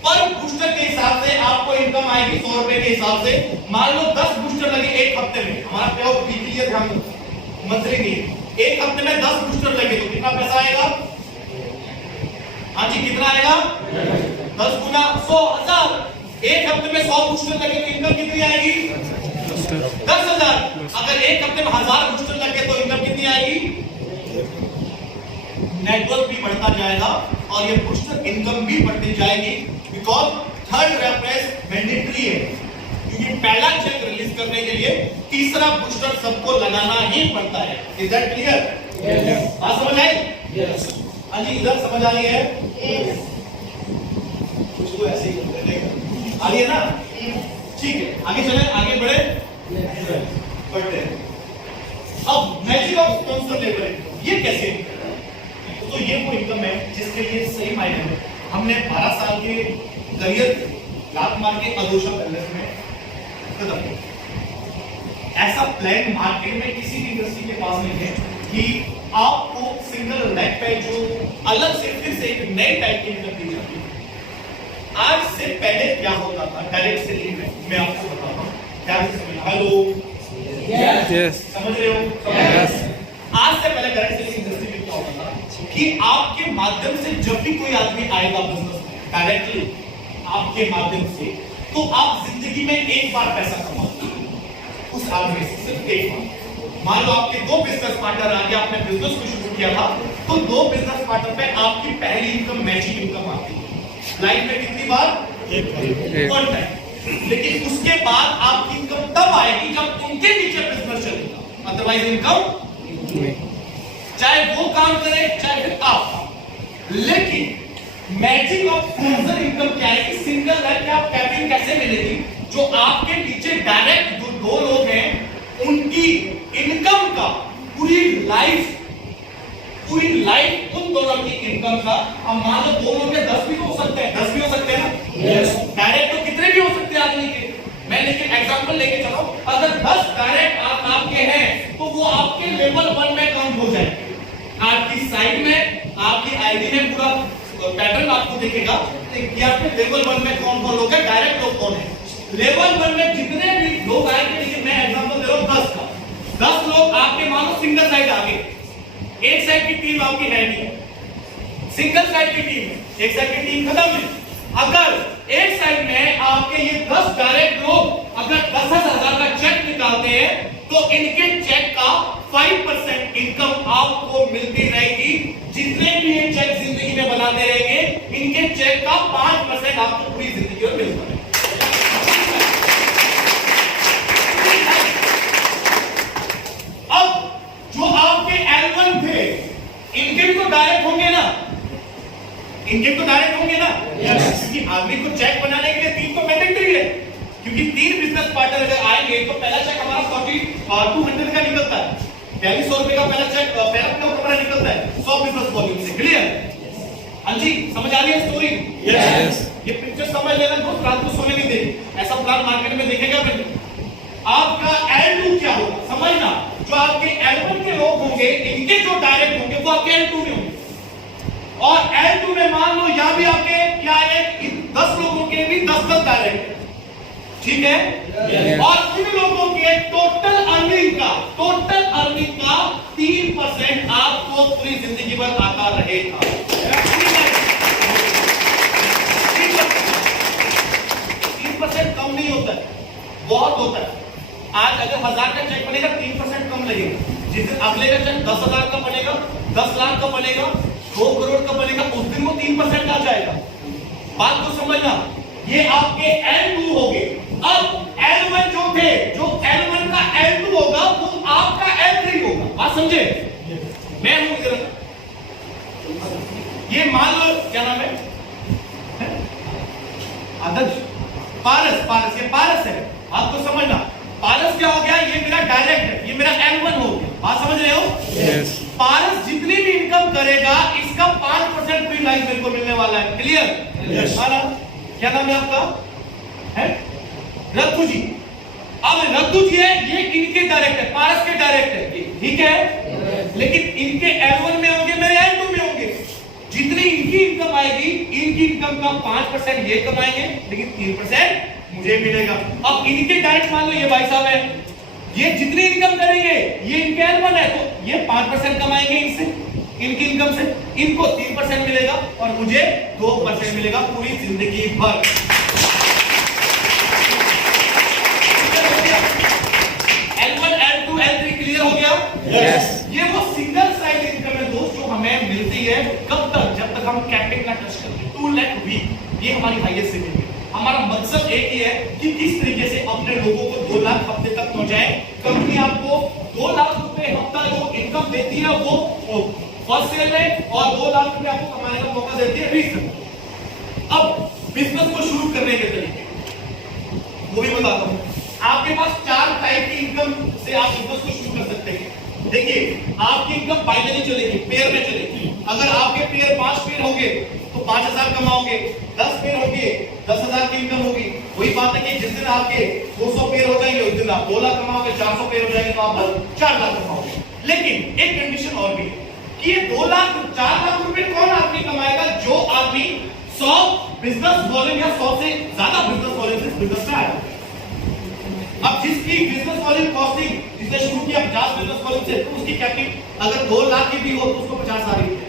पर बूस्टर के हिसाब से आपको इनकम आएगी 100 रुपए के हिसाब से। मान लो 10 बूस्टर लगे एक हफ्ते में, हमारा पे वीकली है, ध्यान दो, मंथली नहीं। एक हफ्ते में 10 बूस्टर लगे तो कितना पैसा आएगा? हाँ जी, कितना आएगा? 10 गुना 100,000। एक हफ्ते में 100 बूस्टर लगे तो इनकम कितनी आएगी? 10,000। अगर एक हफ्ते में 1000 बूस्टर लगे तो इनकम कितनी आएगी? नेटवर्क भी बढ़ता जाएगा और ये बूस्टर इनकम भी बढ़ती जाएगी, बिकॉज थर्ड रेफरेंस मैंडेटरी है। क्योंकि पहला चेक रिलीज करने के लिए तीसरा बूस्टर सबको लगाना ही पड़ता है। Is that clear? यस। बात समझ आई? यस। हाँ जी, इधर समझ आ रही है? यस। कुछ तो ऐसे ही आ रही है ना? ठीक है, आगे चले, आगे बढ़े। बढ़ते हैं। अब मैजिक ऑफ स्पॉन्सर लेवल ये कैसे? तो ये वो इनकम है जिसके लिए सही मायने में हमने 12 साल के करियर लात मार के अदोशा पैलेस में खत्म किया। ऐसा प्लान मार्केट में किसी भी इंडस्ट्री के पास नहीं है कि आपको सिंगल लेग पे जो अलग से फिर से एक नए टाइप की इनकम दी जाती है। आज से पहले क्या होता था डायरेक्ट सेलिंग में, मैं आपको बताता हूँ। क्या हेलो, यस, समझ रहे हो? यस। आज से पहले डायरेक्ट सेलिंग इंडस्ट्री में क्या होता था कि आपके माध्यम से जब भी कोई आदमी आएगा बिजनेस में डायरेक्टली आपके माध्यम से, तो आप जिंदगी में एक बार पैसा कमाते हैं उस आदमी से, सिर्फ एक बार। मान लो आपके 2 बिजनेस पार्टनर आ गए, आपने बिजनेस को शुरू किया था, तो 2 बिजनेस पार्टनर पे आपकी पहली इनकम मैचिंग इनकम आती है। लाइफ में कितनी बार? एक बार। लेकिन उसके बाद आपकी इनकम तब आएगी जब उनके नीचे बिजनेस चलेगा, अदरवाइज इनकम चाहे वो काम करे चाहे फिर आप। लेकिन मैचिंग ऑफ स्पॉन्सर इनकम क्या है कि सिंगल लाइन में आप कैपिंग कैसे मिलेगी? जो आपके नीचे डायरेक्ट 2 लोग लाइफ उन दोनों की इनकम का, अब मान लो दोनों के 10 भी हो सकते हैं, 10 भी हो सकते हैं ना। यस। डायरेक्ट तो कितने भी हो सकते हैं आदमी के। मैं लेकिन एग्जांपल लेके चलो, अगर 10 डायरेक्ट आपके हैं तो वो आपके लेवल 1 में काउंट हो जाएंगे। आपकी साइड में, आपकी आईडी में पूरा पैटर्न आपको दिखेगा कि आपके लेवल 1 में कौन कौन लोग हैं, डायरेक्ट लोग कौन है। लेवल 1 में जितने भी लोग आएंगे, लेकिन मैं एग्जांपल दे रहा हूं 10 का, 10 लोग आपके मानो सिंगल साइड आ गए। एक साइड की टीम आपकी है नहीं, सिंगल साइड की टीम है, एक साइड की टीम खत्म है। अगर एक साइड में आपके ये 10 डायरेक्ट लोग अगर 10,000 का चेक निकालते हैं तो इनके चेक का 5% इनकम आपको मिलती रहेगी। जितने भी ये चेक जिंदगी में बनाते रहेंगे, इनके चेक का 5% आपको पूरी जिंदगी में मिलता है। अब जो आपके L1 थे, इनके भी तो डायरेक्ट होंगे ना, इनके तो डायरेक्ट होंगे ना। क्योंकि आदमी को चेक बनाने के लिए 3 तो मैंडेटरी है, क्योंकि 3 बिजनेस पार्टनर अगर आएंगे तो पहला चेक हमारा 200 का निकलता है, 4200 रुपए का पहला चेक पहला हमारा निकलता है 100 बिजनेस वॉल्यूम से। क्लियर? हाँ जी, समझ आ रही है स्टोरी? यस। ये पिक्चर समझ लेना दोस्त, रात को सोने नहीं देगी। ऐसा प्लान मार्केट में देखेगा भी नहीं। आपका L2 क्या होगा समझना, जो आपके L1 के लोग होंगे, इनके जो डायरेक्ट होंगे वो आपके L2 में होंगे, और L2 में मान लो यहां भी आपके क्या है, 10 लोगों के भी 10 डायरेक्ट, ठीक है। Yes. और इन लोगों के टोटल अर्निंग का 3% आपको पूरी जिंदगी भर आता रहेगा। 3% कम नहीं होता है, बहुत होता है। आज अगर 1000 का चेक बनेगा 3% कम लगेगा। जिस दिन अगले का चेक 10,000 का बनेगा, 10 लाख का बनेगा, 2 करोड़ का बनेगा, उस दिन वो 3% आ जाएगा। बात को समझना, ये आपके L2 हो गए। अब L1 जो थे, जो L1 का L2 होगा वो आपका L3 होगा। बात समझे? मैं हूं इधर, ये मान लो क्या नाम है, आदर्श, पारस, ये पारस है। आपको समझना, पारस क्या हो गया, ये मेरा डायरेक्ट है, ये मेरा L1 हो गया। बात समझ रहे हो? यस। पारस जितनी भी इनकम करेगा, इसका 5% फ्री लाइफ मेरे को मिलने वाला है। क्लियर? यस। क्या नाम है आपका? है रत्तू जी। अब रत्तू जी है, ये इनके डायरेक्ट है, पारस के डायरेक्ट है, ठीक है। लेकिन इनके L1 में होंगे, मेरे L2 में होंगे। जितनी इनकी इनकम आएगी, इनकी इनकम का 5% ये कमाएंगे, लेकिन 3% मुझे मिलेगा। अब इनके डायरेक्ट मान लो ये भाई साहब है, ये जितनी इनकम करेंगे, ये इनके L1 है, तो ये 5% कमाएंगे इनसे, इनकी इनकम से, इनको 3% मिलेगा और मुझे 2% मिलेगा पूरी जिंदगी भर। L1, L2, L3 क्लियर हो गया? यस। ये वो सिंगल साइड इनकम है दोस्त, जो हमें मिलती है कब तक, जब तक हम कैपिटल ना टच करते। 2 लाख वीक, ये हमारी हाईएस्ट सेविंग है। हमारा मकसद एक ही है कि किस तरीके से अपने लोगों को 2 लाख हफ्ते तक पहुंचाए। कंपनी आपको 2 लाख रुपए हफ्ता जो इनकम देती है वो फर्स्ट सेल में, और 2 लाख रुपए आपको कमाने का मौका देती है रीसेल। अब बिजनेस को शुरू करने के तरीके वो भी बताता हूं। आपके पास 4 टाइप की इनकम से आप बिजनेस को शुरू कर सकते हैं। देखिए, आपकी इनकम बाइनरी चलेगी, पेयर में चलेगी। अगर आपके पेयर 5 पेयर होंगे तो 5,000 कमाओगे, 10 पेयर होंगे 10,000 की इनकम होगी। वही बात है कि जिस दिन आपके 200 पेयर हो जाएंगे, उस दिन आप 2 लाख कमाओगे, 400 पेयर हो जाएंगे तो आप 4 लाख कमाओगे। लेकिन एक कंडीशन और भी है कि ये 2 लाख 4 लाख रुपए कौन आदमी कमाएगा, जो आदमी 100 बिजनेस वॉल्यूम या 100 से ज्यादा बिजनेस वॉल्यूम से बिजनेस में आया। अब जिसकी बिजनेस वॉल्यूम कॉस्टिंग, जिसने शुरू किया 50 बिजनेस वॉल्यूम से, तो उसकी कैपिटल अगर 2 लाख की भी हो तो उसको 50,000 ही मिलेगा।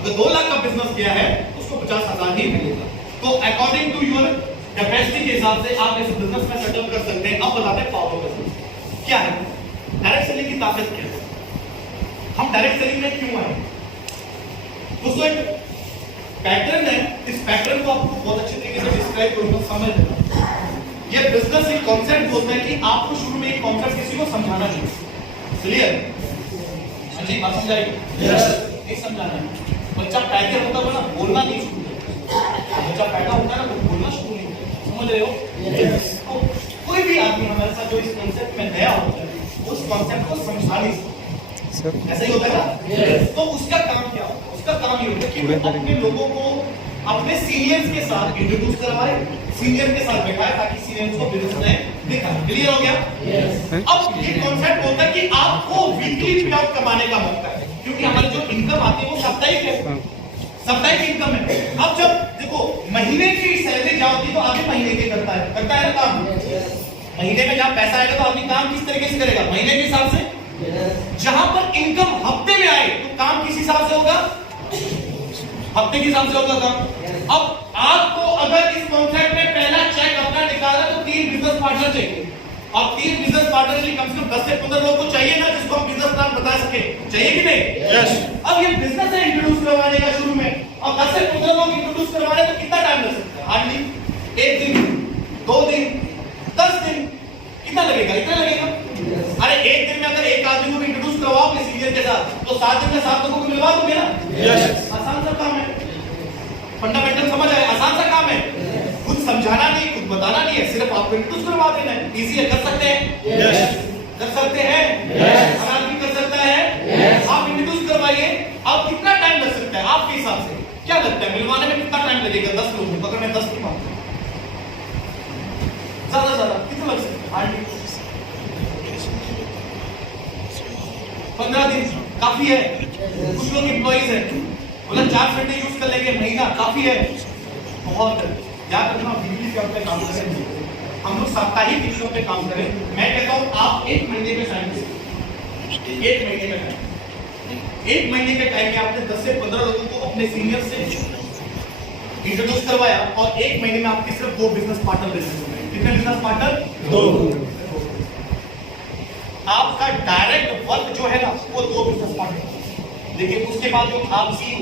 अगर 2 लाख का बिजनेस किया है तो उसको 50,000 ही मिलेगा। तो अकॉर्डिंग टू योर कैपेसिटी के हिसाब से आप इस बिजनेस में सेटअप कर सकते हैं। अब बताते हैं पावर बिजनेस क्या है, डायरेक्ट सेलिंग की ताकत क्या है, हम डायरेक्ट सेलिंग में क्यों आए। दोस्तों, एक पैटर्न है, इस पैटर्न को आपको बहुत अच्छे तरीके से डिस्क्राइब करूंगा, समझ लेना। ये बिजनेस एक कॉन्सेप्ट बोलता है कि आपको शुरू में एक कॉन्सेप्ट किसी को समझाना चाहिए। क्लियर? हाँ जी, बात समझाइए? यस। नहीं समझाना है। बच्चा पैदा होता है ना, बोलना नहीं शुरू करता। बच्चा पैदा होता है ना, तो बोलना शुरू नहीं करता। समझ रहे हो? यस। तो कोई भी आदमी हमारे साथ जो इस कॉन्सेप्ट में नया होता है, उस कॉन्सेप्ट को समझा नहीं सकता। सर ऐसा ही होता है ना। तो उसका काम क्या होता है? उसका काम ये होता है कि वो अपने लोगों को अपने सीनियर्स के साथ इंट्रोड्यूस करवाए, सीनियर के साथ बैठाए ताकि सीनियर्स को बिजनेस में दिखा। क्लियर हो गया? अब ये कॉन्सेप्ट होता है कि आपको वीकली पे आउट कमाने का मौका है, क्योंकि हमारी जो इनकम आती है वो साप्ताहिक है, साप्ताहिक इनकम है। अब जब देखो महीने की सैलरी जहाँ होती है तो आधे महीने के करता है ना काम। महीने में जहाँ पैसा आएगा तो आदमी काम किस तरीके से करेगा? महीने के हिसाब से। जहां पर इनकम हफ्ते में आए तो काम किस हिसाब से होगा? हफ्ते के हिसाब से होगा काम। अब आपको अगर इस कॉन्ट्रैक्ट में पहला चेक अपना निकाला तो 3 बिजनेस पार्टनर चाहिए। अब 3 बिजनेस पार्टनर के लिए कम से कम 10 से 15 लोग को चाहिए ना, जिसको हम बिजनेस प्लान बता सके। चाहिए कि नहीं? यस। अब ये बिजनेस है इंट्रोड्यूस करवाने का शुरू में, अब 10 से 15 लोग इंट्रोड्यूस करवाने तो कितना टाइम लग सकता है? हार्डली 1 दिन, 2 दिन, 10 दिन, कितना लगेगा? इतना लगेगा। अरे 1 दिन में अगर एक आदमी को इंट्रोड्यूस करवाओ अपने सीनियर के साथ तो 7 दिन में 7 लोगों को मिलवा दोगे ना। यस। आसान सा काम है, फंडामेंटल समझ आए? आसान सा काम है, कुछ समझाना नहीं, कुछ बताना नहीं है, सिर्फ आपको इंट्रोड्यूस करवा देना है। इजी है, कर सकते हैं? यस। कर सकते हैं? यस। हर आदमी कर सकता है? यस। आप इंट्रोड्यूस करवाइए। अब कितना टाइम लग सकता है आपके हिसाब से? क्या लगता है मिलवाने में कितना टाइम लगेगा? 10 लोगों को अगर मैं 10 की बात करूं, ज्यादा कितना लग सकता है? हार्डली 15 दिन काफी है। कुछ लोग एम्प्लॉइज हैं, बोला 4 घंटे यूज कर लेंगे, महीना काफी है, बहुत है। याद रखना वीकली पे अपने काम करें, हम लोग साप्ताहिक विषयों पे काम करें। मैं कहता हूं आप 1 महीने में टाइम दें, 1 महीने में टाइम, 1 महीने के टाइम में आपने 10 से 15 लोगों को अपने सीनियर से इंट्रोड्यूस करवाया और 1 महीने में आपके सिर्फ 2 बिजनेस पार्टनर बिजनेस हो गए। कितने बिजनेस पार्टनर? 2। आपका डायरेक्ट वर्क जो है ना वो 2 बिजनेस पार्टनर, लेकिन उसके बाद जो आपकी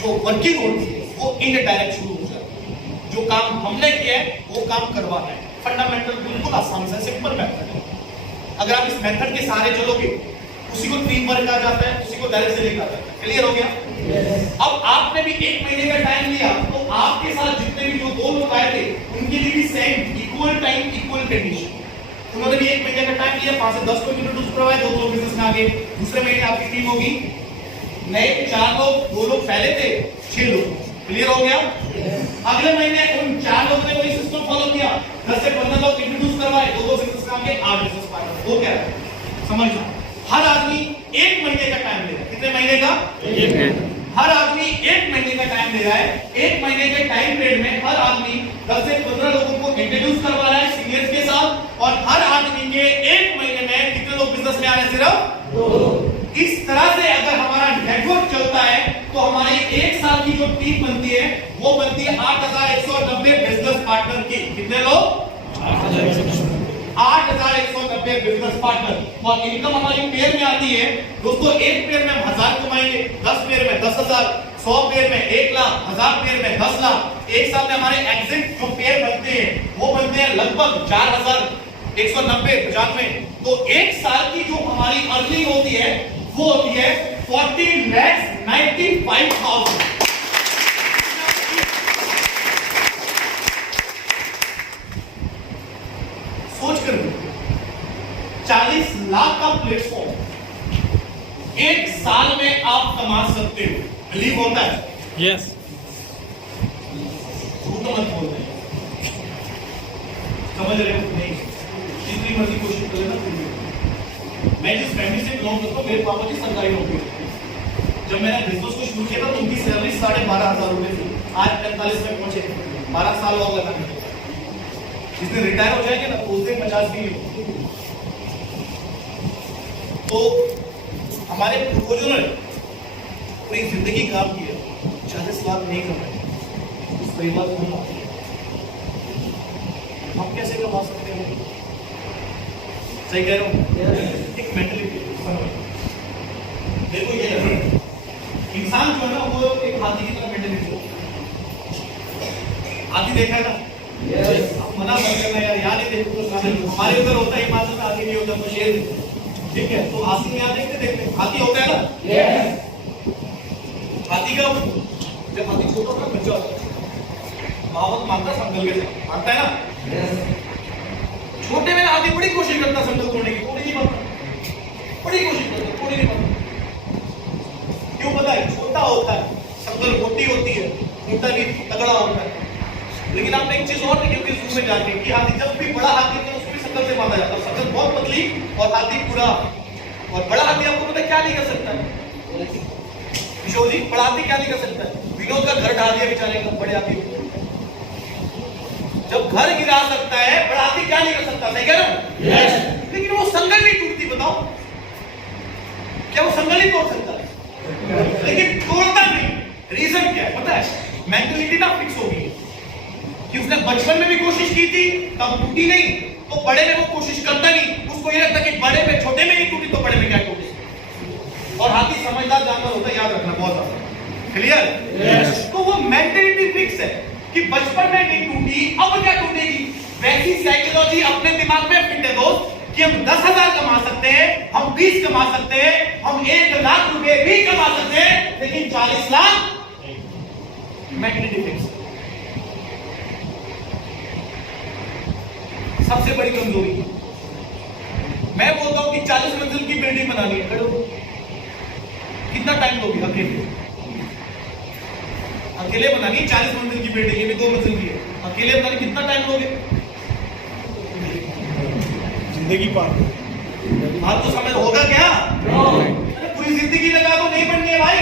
जो वर्किंग होती है वो इनडायरेक्ट शुरू हो जाती है। जो काम हमने किया है वो काम करवाना है। फंडामेंटल बिल्कुल आसान से सिंपल मेथड है। अगर आप इस मेथड के सहारे चलोगे, उसी को टीम वर्क कहा जाता है, उसी को डायरेक्ट से लिखा जाता है। क्लियर हो गया? अब आपने भी 1 महीने का टाइम लिया तो आपके साथ जितने भी जो 2 लोग आए थे उनके लिए भी same equal time equal condition. उन्होंने भी 1 महीने का टाइम लिया, 5 से 10 को इंट्रोड्यूस करवाया, 2 लोग बिजनेस में आ गए। दूसरे महीने आपकी टीम होगी, नए 4 लोग, 2 लोग पहले थे, 6 लोग। क्लियर हो गया? अगले महीने उन 4 लोगों ने वही सिस्टम फॉलो किया, 10 से 15 लोग इंट्रोड्यूस करवाए, 2 बिजनेस में आ गए, 8 बिजनेस पार्टनर। वो क्या है समझना, हर आदमी 1 महीने का टाइम ले रहा है। कितने महीने का? 1। हर आदमी 1 महीने का टाइम ले रहा है। 1 महीने के टाइम पीरियड में हर आदमी 10 से 15 लोगों को इंट्रोड्यूस करवा रहा है सीनियर्स के साथ, और हर आदमी के 1 महीने में कितने लोग बिजनेस में आ रहे हैं? सिर्फ 2। इस तरह से अगर हमारा नेटवर्क चलता है तो हमारी 1 साल की जो टीम बनती है वो बनती है 8190 बिजनेस पार्टनर की। कितने लोग? 8190 बिजनेस पार्टनर। और इनकम हमारी पेयर में आती है दोस्तों। 1 पेयर में हम 1000 कमाएंगे, 10 पेयर में 10,000, 100 पेयर में 1 लाख, 1000 पेयर में 10 लाख। एक साल में हमारे एग्जिट जो पेयर बनते हैं वो बनते हैं लगभग 4190 95। तो 1 साल की जो हमारी अर्निंग होती है वो होती है 40,95,000। सोच कर 40 लाख का प्लेटफॉर्म 1 साल में आप कमा सकते हो। बिलीव होता है? यस। झूठ मत बोलते, समझ रहे हो? नहीं, जितनी मर्जी कोशिश कर लेना। मैं जिस फैमिली से बिलोंग करता हूँ, मेरे पापा जी सरकारी नौकरी करते हैं। जब मैंने बिजनेस को शुरू किया था तो उनकी सैलरी 12,500 रुपए थी। आज 45 में पहुंचे, 12 साल और लगा। जिस दिन रिटायर हो जाएंगे ना उस दिन 50 भी हो। तो हमारे पूर्वजों ने पूरी जिंदगी काम किया, 40 लाख नहीं कमाए। उस परिवार को हम कैसे कमा सकते हैं? सही कह रहा हूँ? एक मेंटलिटी देखो, ये इंसान जो है ना वो एक हाथी की तरह मेंटलिटी है। हाथी देखा है ना? आप मना मत करना यार, यहाँ नहीं देखो तो हमारे उधर होता है, हिमाचल में हाथी नहीं होता तो शेर। ठीक है, तो हाथी में यहाँ देखते हाथी होता है ना? हाथी का जब हाथी छोटा सा बच्चा होता है कहावत मानता संगल के साथ, मानता है ना? छोटे में हाथी बड़ी कोशिश करता संगल तोड़ने की, तोड़ नहीं पाता। बड़ी कोशिश करते, थोड़ी नहीं बनती। क्यों पता है? छोटा होता है, शक्ल मोटी होती है, मोटा भी तगड़ा होता है। लेकिन आपने एक चीज और देखी होगी जू में जाके कि हाथी जब भी बड़ा हाथी होता है उसको भी शक्ल से बांधा जाता है, शक्ल बहुत पतली और हाथी पूरा। और बड़ा हाथी आपको पता है क्या नहीं कर सकता है? किशोर जी, बड़ा हाथी क्या नहीं कर सकता है? विनोद का घर ढा दिया बेचारे का, बड़े हाथी को। जब घर गिरा सकता है, बड़ा हाथी क्या नहीं कर सकता? सही कह रहा हूं? यस। लेकिन वो संगल नहीं टूटती, बताओ क्या वो संगल ही तोड़ सकता है? लेकिन तोड़ता नहीं। रीजन क्या है पता है? मेंटलिटी ना फिक्स हो गई कि उसने बचपन में भी कोशिश की थी तब टूटी नहीं, तो बड़े में वो कोशिश करता नहीं। उसको ये लगता कि बड़े में, छोटे में नहीं टूटी तो बड़े में क्या टूटी। और हाथी समझदार जानवर होता है, याद रखना बहुत ज्यादा। क्लियर? यस। तो वो मेंटलिटी फिक्स है कि बचपन में नहीं टूटी, अब क्या टूटेगी। वैसी साइकोलॉजी अपने दिमाग में फिट है दोस्त कि हम 10,000 कमा सकते हैं, हम 20 कमा सकते हैं, हम 1 लाख रुपए भी कमा सकते हैं, लेकिन 40 लाख मेंटलिटी फिक्स। सबसे बड़ी कमजोरी। मैं बोलता हूं कि 40 मंजिल की बिल्डिंग बनानी है, करो कितना टाइम लोगे? अकेले बनानी 40 मंजिल की बिल्डिंग, ये भी 2 मंजिल की है, अकेले बनानी कितना टाइम लोगे? जिंदगी पार। आप तो समझ होगा क्या? अरे पूरी जिंदगी लगा दो, नहीं बननी है भाई।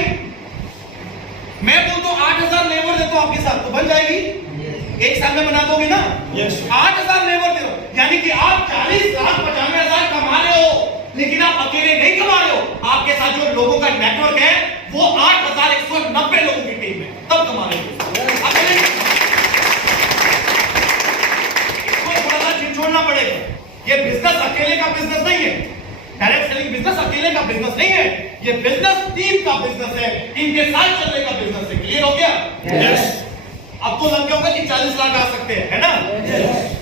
मैं बोलता हूं 8,000 लेबर देता हूं आपके साथ, तो बन जाएगी। एक साल में बना दोगे ना? 8,000 लेबर दे दो, यानी कि आप 40,95,000 कमा रहे हो, लेकिन आप अकेले नहीं कमा रहे हो। आपके साथ जो लोगों का नेटवर्क है वो 8,190 लोगों की टीम है, तब कमा रहे हो। अकेले इसको थोड़ा सा छिछोड़ना पड़ेगा। ये बिजनेस अकेले का बिजनेस नहीं है, डायरेक्ट सेलिंग बिजनेस अकेले का बिजनेस नहीं है, ये बिजनेस टीम का बिजनेस है, टीम के साथ चलने का बिजनेस है। क्लियर हो गया? यस। अब तो लग गया होगा कि 40 लाख आ सकते हैं, है ना?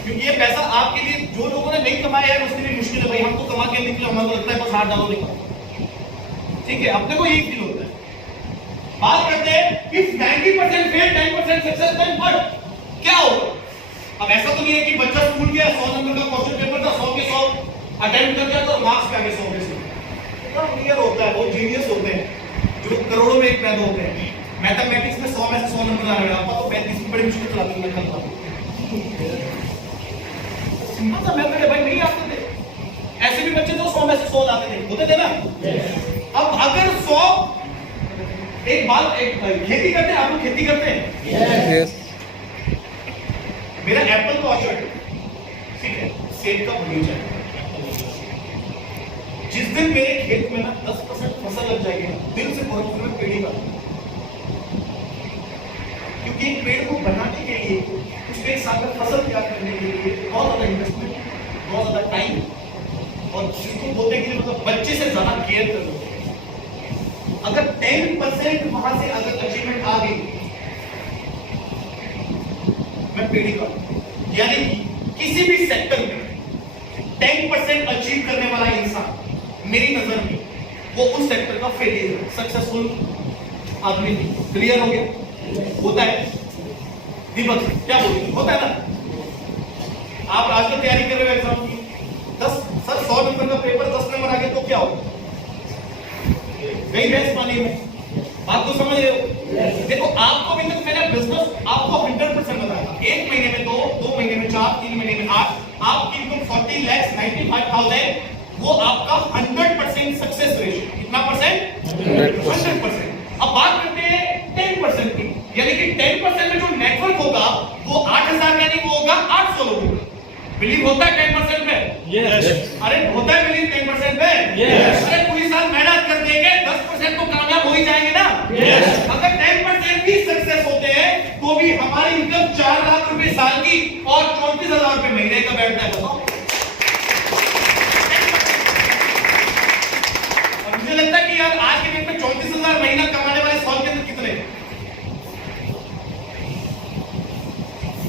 क्योंकि ये पैसा आपके लिए, जो लोगों ने नहीं कमाया है उसके लिए मुश्किल है भाई। हम तो कमा के निकले, हमारे को लगता है बस हाथ डालो निकलो, ठीक है, अपने को यही फील होता है। बात करते हैं कि 90% फेल 10% सक्सेस, देन व्हाट? क्या होगा? अब ऐसा तो नहीं है कि बच्चा स्कूल गया, 100 नंबर का क्वेश्चन पेपर था, 100 के 100 अटेम्प्ट कर दिया तो मार्क्स पे आ गए 100 में से। इतना क्लियर होता है, बहुत जीनियस होते हैं जो करोड़ों में एक पैदा होते हैं। मैथमेटिक्स में 100 में से 100 नंबर आ गया, आपका तो 35 की बड़ी मुश्किल चलाती है, मैं करता हूं। सिंपल सा मेथड है भाई, नहीं आते थे ऐसे भी बच्चे तो 100 में से 100 लाते थे, होते थे ना? अब अगर 100 एक बात, एक खेती करते हैं, आप लोग खेती करते हैं? यस। मेरा एप्पल का ऑर्चर्ड है, ठीक है, सेब का बगीचा है। जिस दिन मेरे खेत में ना 10% फसल लग जाएगी ना, दिल से बहुत में पेड़ी का, क्योंकि एक पेड़ को बनाने के लिए, उसके एक साथ में फसल तैयार करने के लिए बहुत ज्यादा इन्वेस्टमेंट, बहुत ज्यादा टाइम, और जिसको बोलते हैं कि मतलब बच्चे से ज्यादा केयर कर लो। अगर 10% वहां से अगर अचीवमेंट आ गई, मैं पेड़ी का, यानी किसी भी सेक्टर में 10% अचीव करने वाला इंसान मेरी नजर में वो उस सेक्टर का फेलियर, सक्सेसफुल आदमी नहीं। क्लियर हो गया? होता है दीपक, क्या बोलिए? होता है ना? आप आज तो तैयारी कर रहे हो एग्जाम की, 10 सर 100 नंबर का पेपर 10 नंबर आ गए तो क्या होगा? गई भैंस पानी में। बात तो समझ रहे हो? देखो आपको भी तक मेरा बिजनेस आपको 100% बताया, 1 महीने में 2 महीने में 4, 3 महीने में 8, आपकी इनकम 40,95,000, वो आपका 100% सक्सेस रेशियो। कितना परसेंट? 100%। अब बात करते हैं 10% की, यानी कि 10% में जो नेटवर्क होगा वो 8,000 का नहीं, वो होगा 800 लोगों का। बिलीव होता है 10% में? यस। अरे होता है बिलीव 10% में? यस। अरे पूरी साल मेहनत कर देंगे, 10% तो कामयाब हो ही जाएंगे ना? यस। अगर 10% भी सक्सेस होते हैं तो भी हमारी इनकम 4 लाख रुपए साल की और 34,000 रुपए महीने का बैठता है, बताओ। और मुझे लगता है कि यार आज के डेट में 34,000 महीना कमाने वाले साल के अंदर कितने?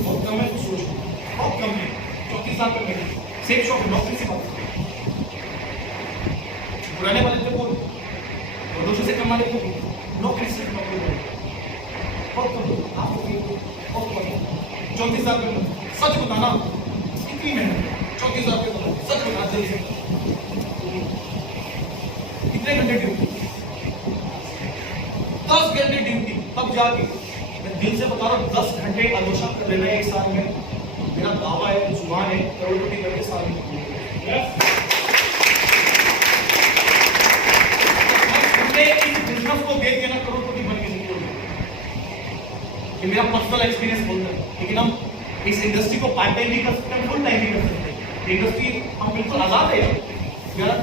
बहुत कम है, सोचो बहुत कम है। 34,000 रुपए महीना सेफ शॉप नौकरी से बात, पुराने वाले जो बोल 200 से कमा लेते नौकरी से, बहुत कम। आप बहुत कम 34,000 रुपए, सच बताना इतनी मेहनत 34,000 रुपए, सच बता जल्दी से जाके मैं दिल से बता रहा हूँ 10 घंटे अनोशा कर लेना है एक साल में, मेरा दावा है, जुबान है, करोड़पति करके साल में इस बिजनेस को देख के ना करोड़पति बन के निकलोगे। ये मेरा पर्सनल एक्सपीरियंस बोलता है। लेकिन हम इस इंडस्ट्री को पार्ट टाइम भी कर सकते हैं, फुल टाइम भी कर सकते हैं। इंडस्ट्री हम बिल्कुल आजाद है,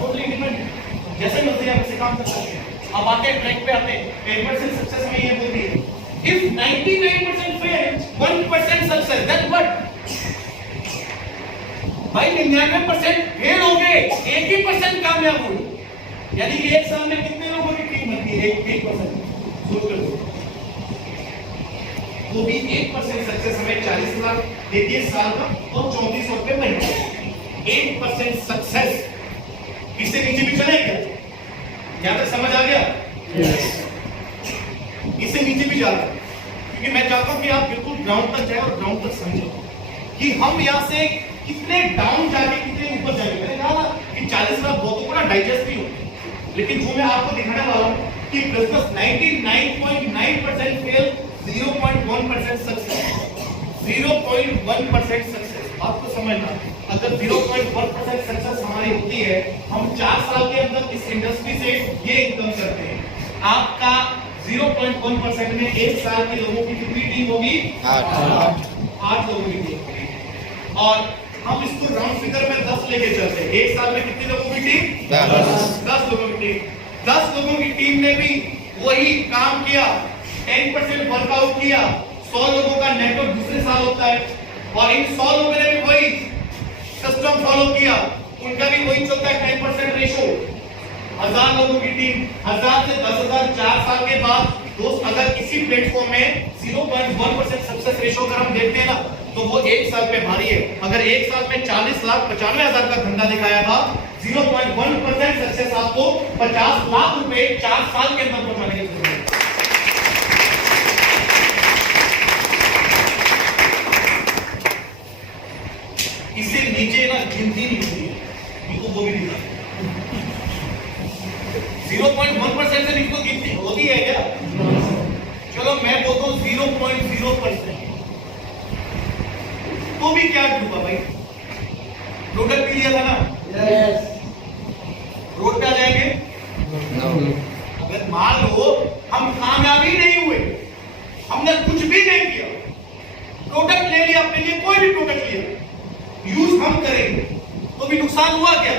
टोटली इंडिपेंडेंट, जैसे मर्जी आप इसे काम कर सकते हैं। अब आते हैं ट्रैक पे आते हैं 10% सक्सेस में ये बोल रही है, if 99% fail 1% success, that what? भाई 99% फेल हो गए, 1% कामयाब हुए, यानी कि एक साल में कितने लोगों की टीम बनती है? 1%। सोच लो, वो भी 1% सक्सेस हमें 40 लाख देती है साल का और 3400 रुपए महीने। 1% सक्सेस, इससे नीचे भी चले क्या? यहां तक समझ आ गया? इससे नीचे भी जा रहा है, क्योंकि मैं चाहता हूं कि आप बिल्कुल ग्राउंड तक जाए और ग्राउंड तक समझो कि हम यहां से कितने डाउन जाके कितने ऊपर जाएंगे। मैंने कहा ना कि 40 लाख बहुत बड़ा डाइजेस्ट नहीं होता, लेकिन जो मैं आपको दिखाने वाला हूं कि बिजनेस 99.9% फेल, 0.1% सक्सेस, 0.1% सक्सेस। आपको समझना, अगर 0.1% सक्सेस हमारी होती है, हम 4 साल के अंदर इस इंडस्ट्री से ये इनकम करते हैं। आपका 0.1% में एक साल के लोगों की कितनी टीम होगी? 8 लोगों की टीम होगी। और हम इसको राउंड फिगर में 10 लेके चलते हैं। एक साल में कितने लोगों की टीम? 10 लोगों की टीम। 10 लोगों की टीम ने भी वही काम किया, 10% वर्कआउट किया, 100 लोगों का नेटवर्क दूसरे साल होता है, और इन 100 लोगों ने भी वही सिस्टम फॉलो किया, उनका भी वही चलता है 10% रेशो। 1000 लोगों की टीम, 1000 से 10,000 4 साल के बाद दोस्त, अगर इसी प्लेटफॉर्म में 0.1% सक्सेस रेशो अगर हम देखते हैं ना, तो वो एक साल पे भारी है। अगर एक साल में 40,95,000 का धंधा दिखाया था, 0.1% सक्सेस आपको 50 लाख रुपए 4 साल के अंदर पहुंचाने की जरूरत है। इससे नीचे ना गिनती नहीं होती है, इनको वो भी दिखा 0.1% से नीचे गिनती होती है क्या? चलो मैं बोलता हूं 0.0%, तो भी क्या डूबा भाई? प्रोडक्ट भी लिया था ना? यस। रोड पे आ जाएंगे? अगर मान लो हम कामयाब ही नहीं हुए, हमने कुछ भी नहीं किया, प्रोडक्ट ले लिया अपने लिए, कोई भी प्रोडक्ट लिया, यूज हम करेंगे, तो भी नुकसान हुआ क्या?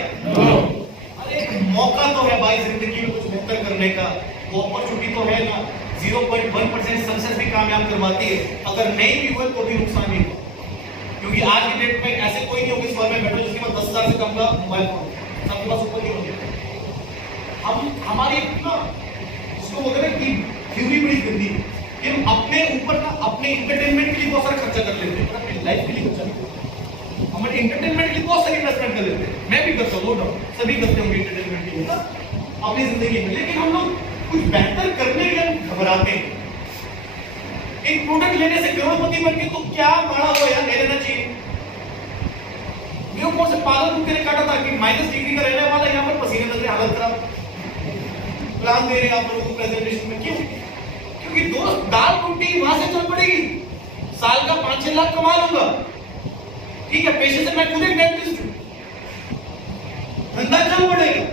अरे मौका तो है भाई जिंदगी में कुछ बेहतर करने का, वो अपॉर्चुनिटी तो है ना। 0.1% सक्सेस भी कामयाब करवाती है, अगर नहीं भी हुए तो भी नुकसान नहीं हुआ, क्योंकि आज की डेट में ऐसे कोई नहीं होगी इस फॉर्म में बैठो जिसके पास 10,000 से कम का मोबाइल फोन, सबके पास ऊपर नहीं होंगे। हम हमारी ना इसको बोलते हैं कि थ्योरी बड़ी गंदी है कि हम अपने ऊपर ना अपने इंटरटेनमेंट के लिए बहुत सारा खर्चा कर लेते हैं, अपनी लाइफ के लिए खर्चा नहीं करते। हमारे इंटरटेनमेंट के लिए बहुत सारी इन्वेस्टमेंट कर लेते हैं, मैं भी करता हूँ, नो डाउट, सभी करते होंगे इंटरटेनमेंट के लिए ना अपनी जिंदगी में। लेकिन हम लोग कुछ बेहतर करने के लिए घबराते हैं। एक प्रोडक्ट लेने से करोड़पति बन के तो क्या माड़ा हुआ यार, ले लेना चाहिए। कौन से पागल कुत्ते ने काटा था कि माइनस डिग्री का रहने वाला यहाँ पर पसीने लग रहे, हालत खराब, प्लान दे रहे हैं आप लोगों को प्रेजेंटेशन में, क्यों? क्योंकि दोस्त दाल रोटी वहां से चल पड़ेगी, साल का 5-6 लाख कमा लूंगा, ठीक है, पेशे से मैं खुद एक डेंटिस्ट हूं, धंधा चल पड़ेगा।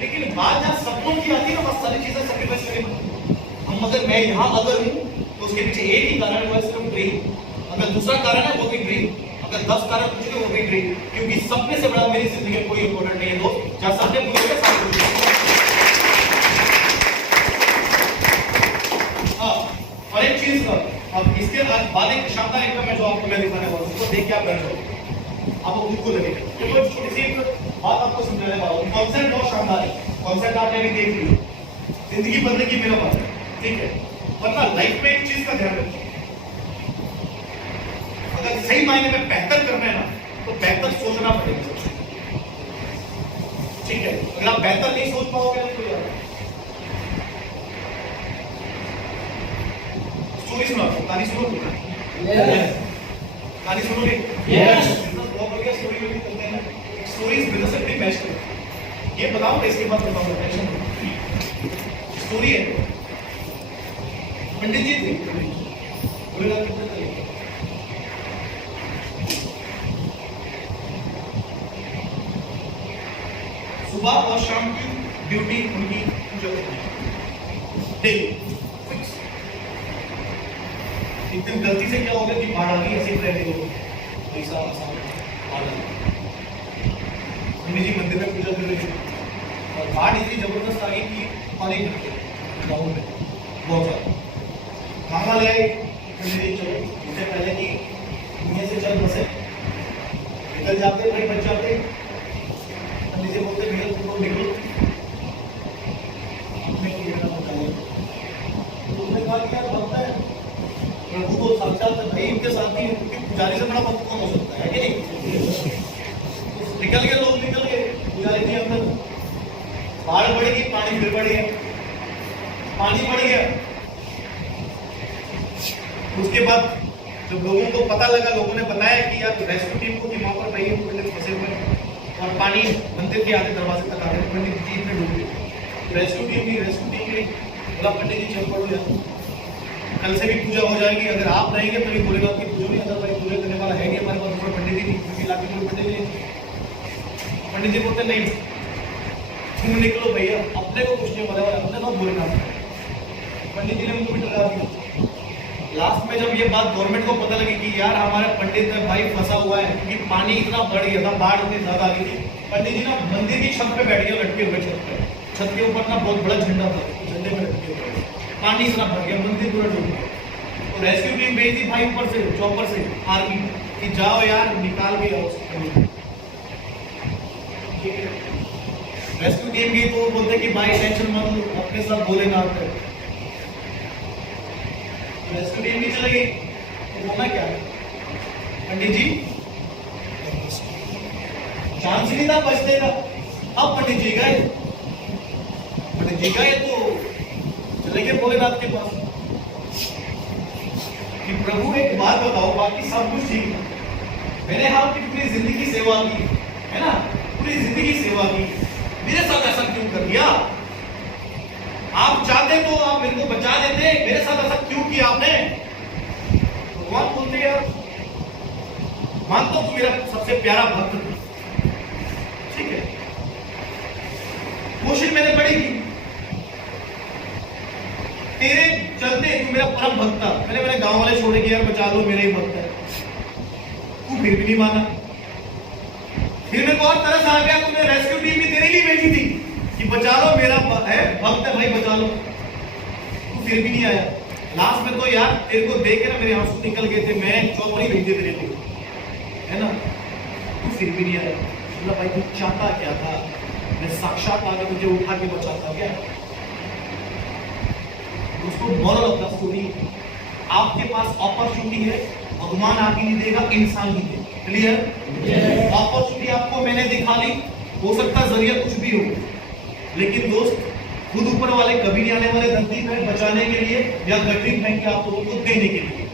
लेकिन बात जहां सपनों की आती है ना, बस सारी चीजें सैक्रिफाइस करनी। हम अगर मैं यहां अगर हूं तो उसके पीछे एक ही कारण है, वो है सिर्फ ड्रीम। अगर दूसरा कारण है वो भी ड्रीम, अगर 10 कारण पूछे वो भी ड्रीम, क्योंकि सपने से बड़ा मेरी जिंदगी में कोई इंपॉर्टेंट नहीं है दोस्त। जहां सपने पूरे होंगे सारे पूरे। हाँ, और एक चीज अब इसके बाद एक शानदार इनकम है जो आपको मैं दिखाने वाला हूं, उसको देख के आप डर जाओगे, आपको खुद को लगेगा। देखो छोटी सी बात आपको समझाने वाला हूं, कॉन्सेप्ट बहुत शानदार है, कॉन्सेप्ट आपने भी देख लिया, जिंदगी बदलने की मेरा बात है, ठीक है। वरना लाइफ में एक चीज का ध्यान रखिए, अगर सही मायने में बेहतर करना है ना, तो बेहतर सोचना पड़ेगा, ठीक है। अगर आप बेहतर नहीं सोच पाओगे तो यार स्टोरी सुना, कहानी सुनोगे? कहानी सुनोगे? बहुत बढ़िया स्टोरी में बोलते हैं ना, स्टोरीज बिजनेस से बड़ी मैच करती है। ये बताओ इसके बाद बताऊंगा, टेंशन स्टोरी है। पंडित जी थे, बोलेगा कितने तरीके। सुबह और शाम की ड्यूटी उनकी पूजा करनी डेली फिक्स। एक दिन गलती से क्या हो गया कि बाढ़ आ गई, ऐसे ही रह गए पैसा आ गया, जी मंदिर में पूजा कर रहे थे और बाढ़ इतनी जबरदस्त आ गई कि पानी भर गया गाँव में बहुत सारा। कहाँ ले आए चलो इससे पहले कि दुनिया से चल बसे निकल जाते भाई, बच जाते। नीचे बोलते निकल तुम निकलो, तुमने कहा कि यार भक्त है प्रभु को साक्षात भाई इनके साथ ही, पुजारी से बड़ा भक्त कौन हो सकता है कि नहीं। निकल गए लोग, निकल गए पुजारी जी अंदर। बाढ़ बढ़ेगी, पानी फिर बढ़ गया, पानी बढ़ गया। उसके बाद जब लोगों को पता लगा, लोगों ने बताया कि यार रेस्क्यू टीम को कि वहां पर भाई पंडित फंसे हुए और पानी मंदिर के आधे दरवाजे तक आ गए, पंडित जी इतने डूब गए। रेस्क्यू टीम गई, बोला पंडित जी चल पड़ो यार, कल से भी पूजा हो जाएगी, अगर आप रहेंगे तो भी बोलेगा कि पूजा नहीं, अदरवाइज पूजा करने वाला है नहीं हमारे पास, थोड़ा पंडित जी नहीं इलाके में पंडित जी। पंडित जी बोलते नहीं तुम निकलो भैया, अपने को कुछ नहीं बोला, अपने बहुत बुरे काम। पंडित जी ने उनको भी डरा दिया। लास्ट में जब ये बात गवर्नमेंट को पता लगी कि यार हमारा पंडित भाई फंसा हुआ है क्योंकि पानी इतना बढ़ गया था, बाढ़ इतनी ज्यादा आ गई थी, पंडित जी ना मंदिर की छत पे बैठ गए, लटके हुए छत पे। छत के ऊपर ना बहुत बड़ा झंडा था, झंडे में लटके हुए, पानी इतना भर गया, मंदिर पूरा डूब गया। तो रेस्क्यू टीम भेजी थी भाई ऊपर से, चौपर से आर्मी कि जाओ यार निकाल के आओ। रेस्क्यू टीम गई तो बोलते कि भाई टेंशन मत लो, अपने साथ भोलेनाथ है। रेस्क्यू टीम भी चले गई तो होना क्या है, पंडित जी चांस नहीं था बचने का। अब पंडित जी गए, तो चले गए भोलेनाथ के पास कि प्रभु एक बात बताओ, बाकी सब कुछ ठीक है, मैंने आपकी पूरी जिंदगी सेवा की है ना, पूरी जिंदगी सेवा की, मेरे साथ ऐसा क्यों कर दिया? आप चाहते तो आप मेरे को बचा देते, मेरे साथ ऐसा क्यों किया आपने? भगवान बोलते यार मानता हूं तू मेरा सबसे प्यारा भक्त था, ठीक है, कोशिश मैंने बड़ी की, तेरे चलते तू मेरा परम भक्त था। मैंने मेरे गांव वाले छोड़े कि यार बचा लो, मेरा ही भक्त है, तू फिर भी नहीं माना। फिर मेरे को और तरस आ गया, तूने रेस्क्यू टीम भी तेरे लिए भेजी थी कि बचा लो, मेरा है भक्त है भाई बचा लो, तू फिर भी नहीं आया। लास्ट में तो यार तेरे को देख के ना मेरे आंसू निकल गए थे, मैं चौपड़ी भेजे तेरे लिए, है ना, तू फिर भी नहीं आया। बोला भाई तू चाहता क्या था? मैं साक्षात आके तुझे उठा के बचाता क्या? उसको मॉरल ऑफ द स्टोरी, आपके पास अपॉर्चुनिटी है, भगवान आके नहीं देगा, इंसान ही देगा। क्लियर? अपॉर्चुनिटी आपको मैंने दिखा ली, हो सकता है जरिया कुछ भी हो, लेकिन दोस्त खुद ऊपर वाले कभी नहीं आने वाले धरती में बचाने के लिए या गरीब है कि आप लोगों को देने के लिए।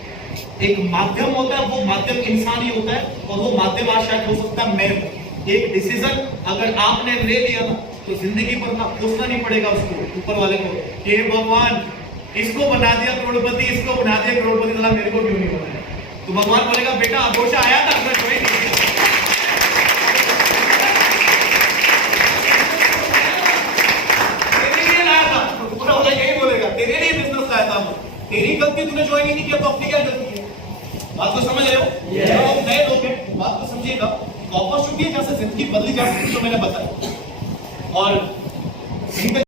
एक माध्यम होता है, वो माध्यम इंसान ही होता है, और वो माध्यम आज शायद हो सकता है मैं। एक डिसीजन अगर आपने ले लिया ना तो जिंदगी पर ना पूछना नहीं पड़ेगा उसको, ऊपर वाले को कि भगवान इसको बना दिया करोड़पति, इसको बना दिया करोड़पति, साला मेरे को क्यों नहीं बनाया? तो भगवान बोलेगा बेटा अघोषा आया था, मैं कोई नहीं, यही बोलेगा तेरे लिए बिजनेस लाया था, तेरी गलती तूने ज्वाइन नहीं किया तो अपनी क्या गलती है? बात को समझ रहे हो? तो नए लोग हैं, बात को समझिएगा। अपॉर्चुनिटी जैसे जिंदगी बदली जा सकती है, जो मैंने बताया, और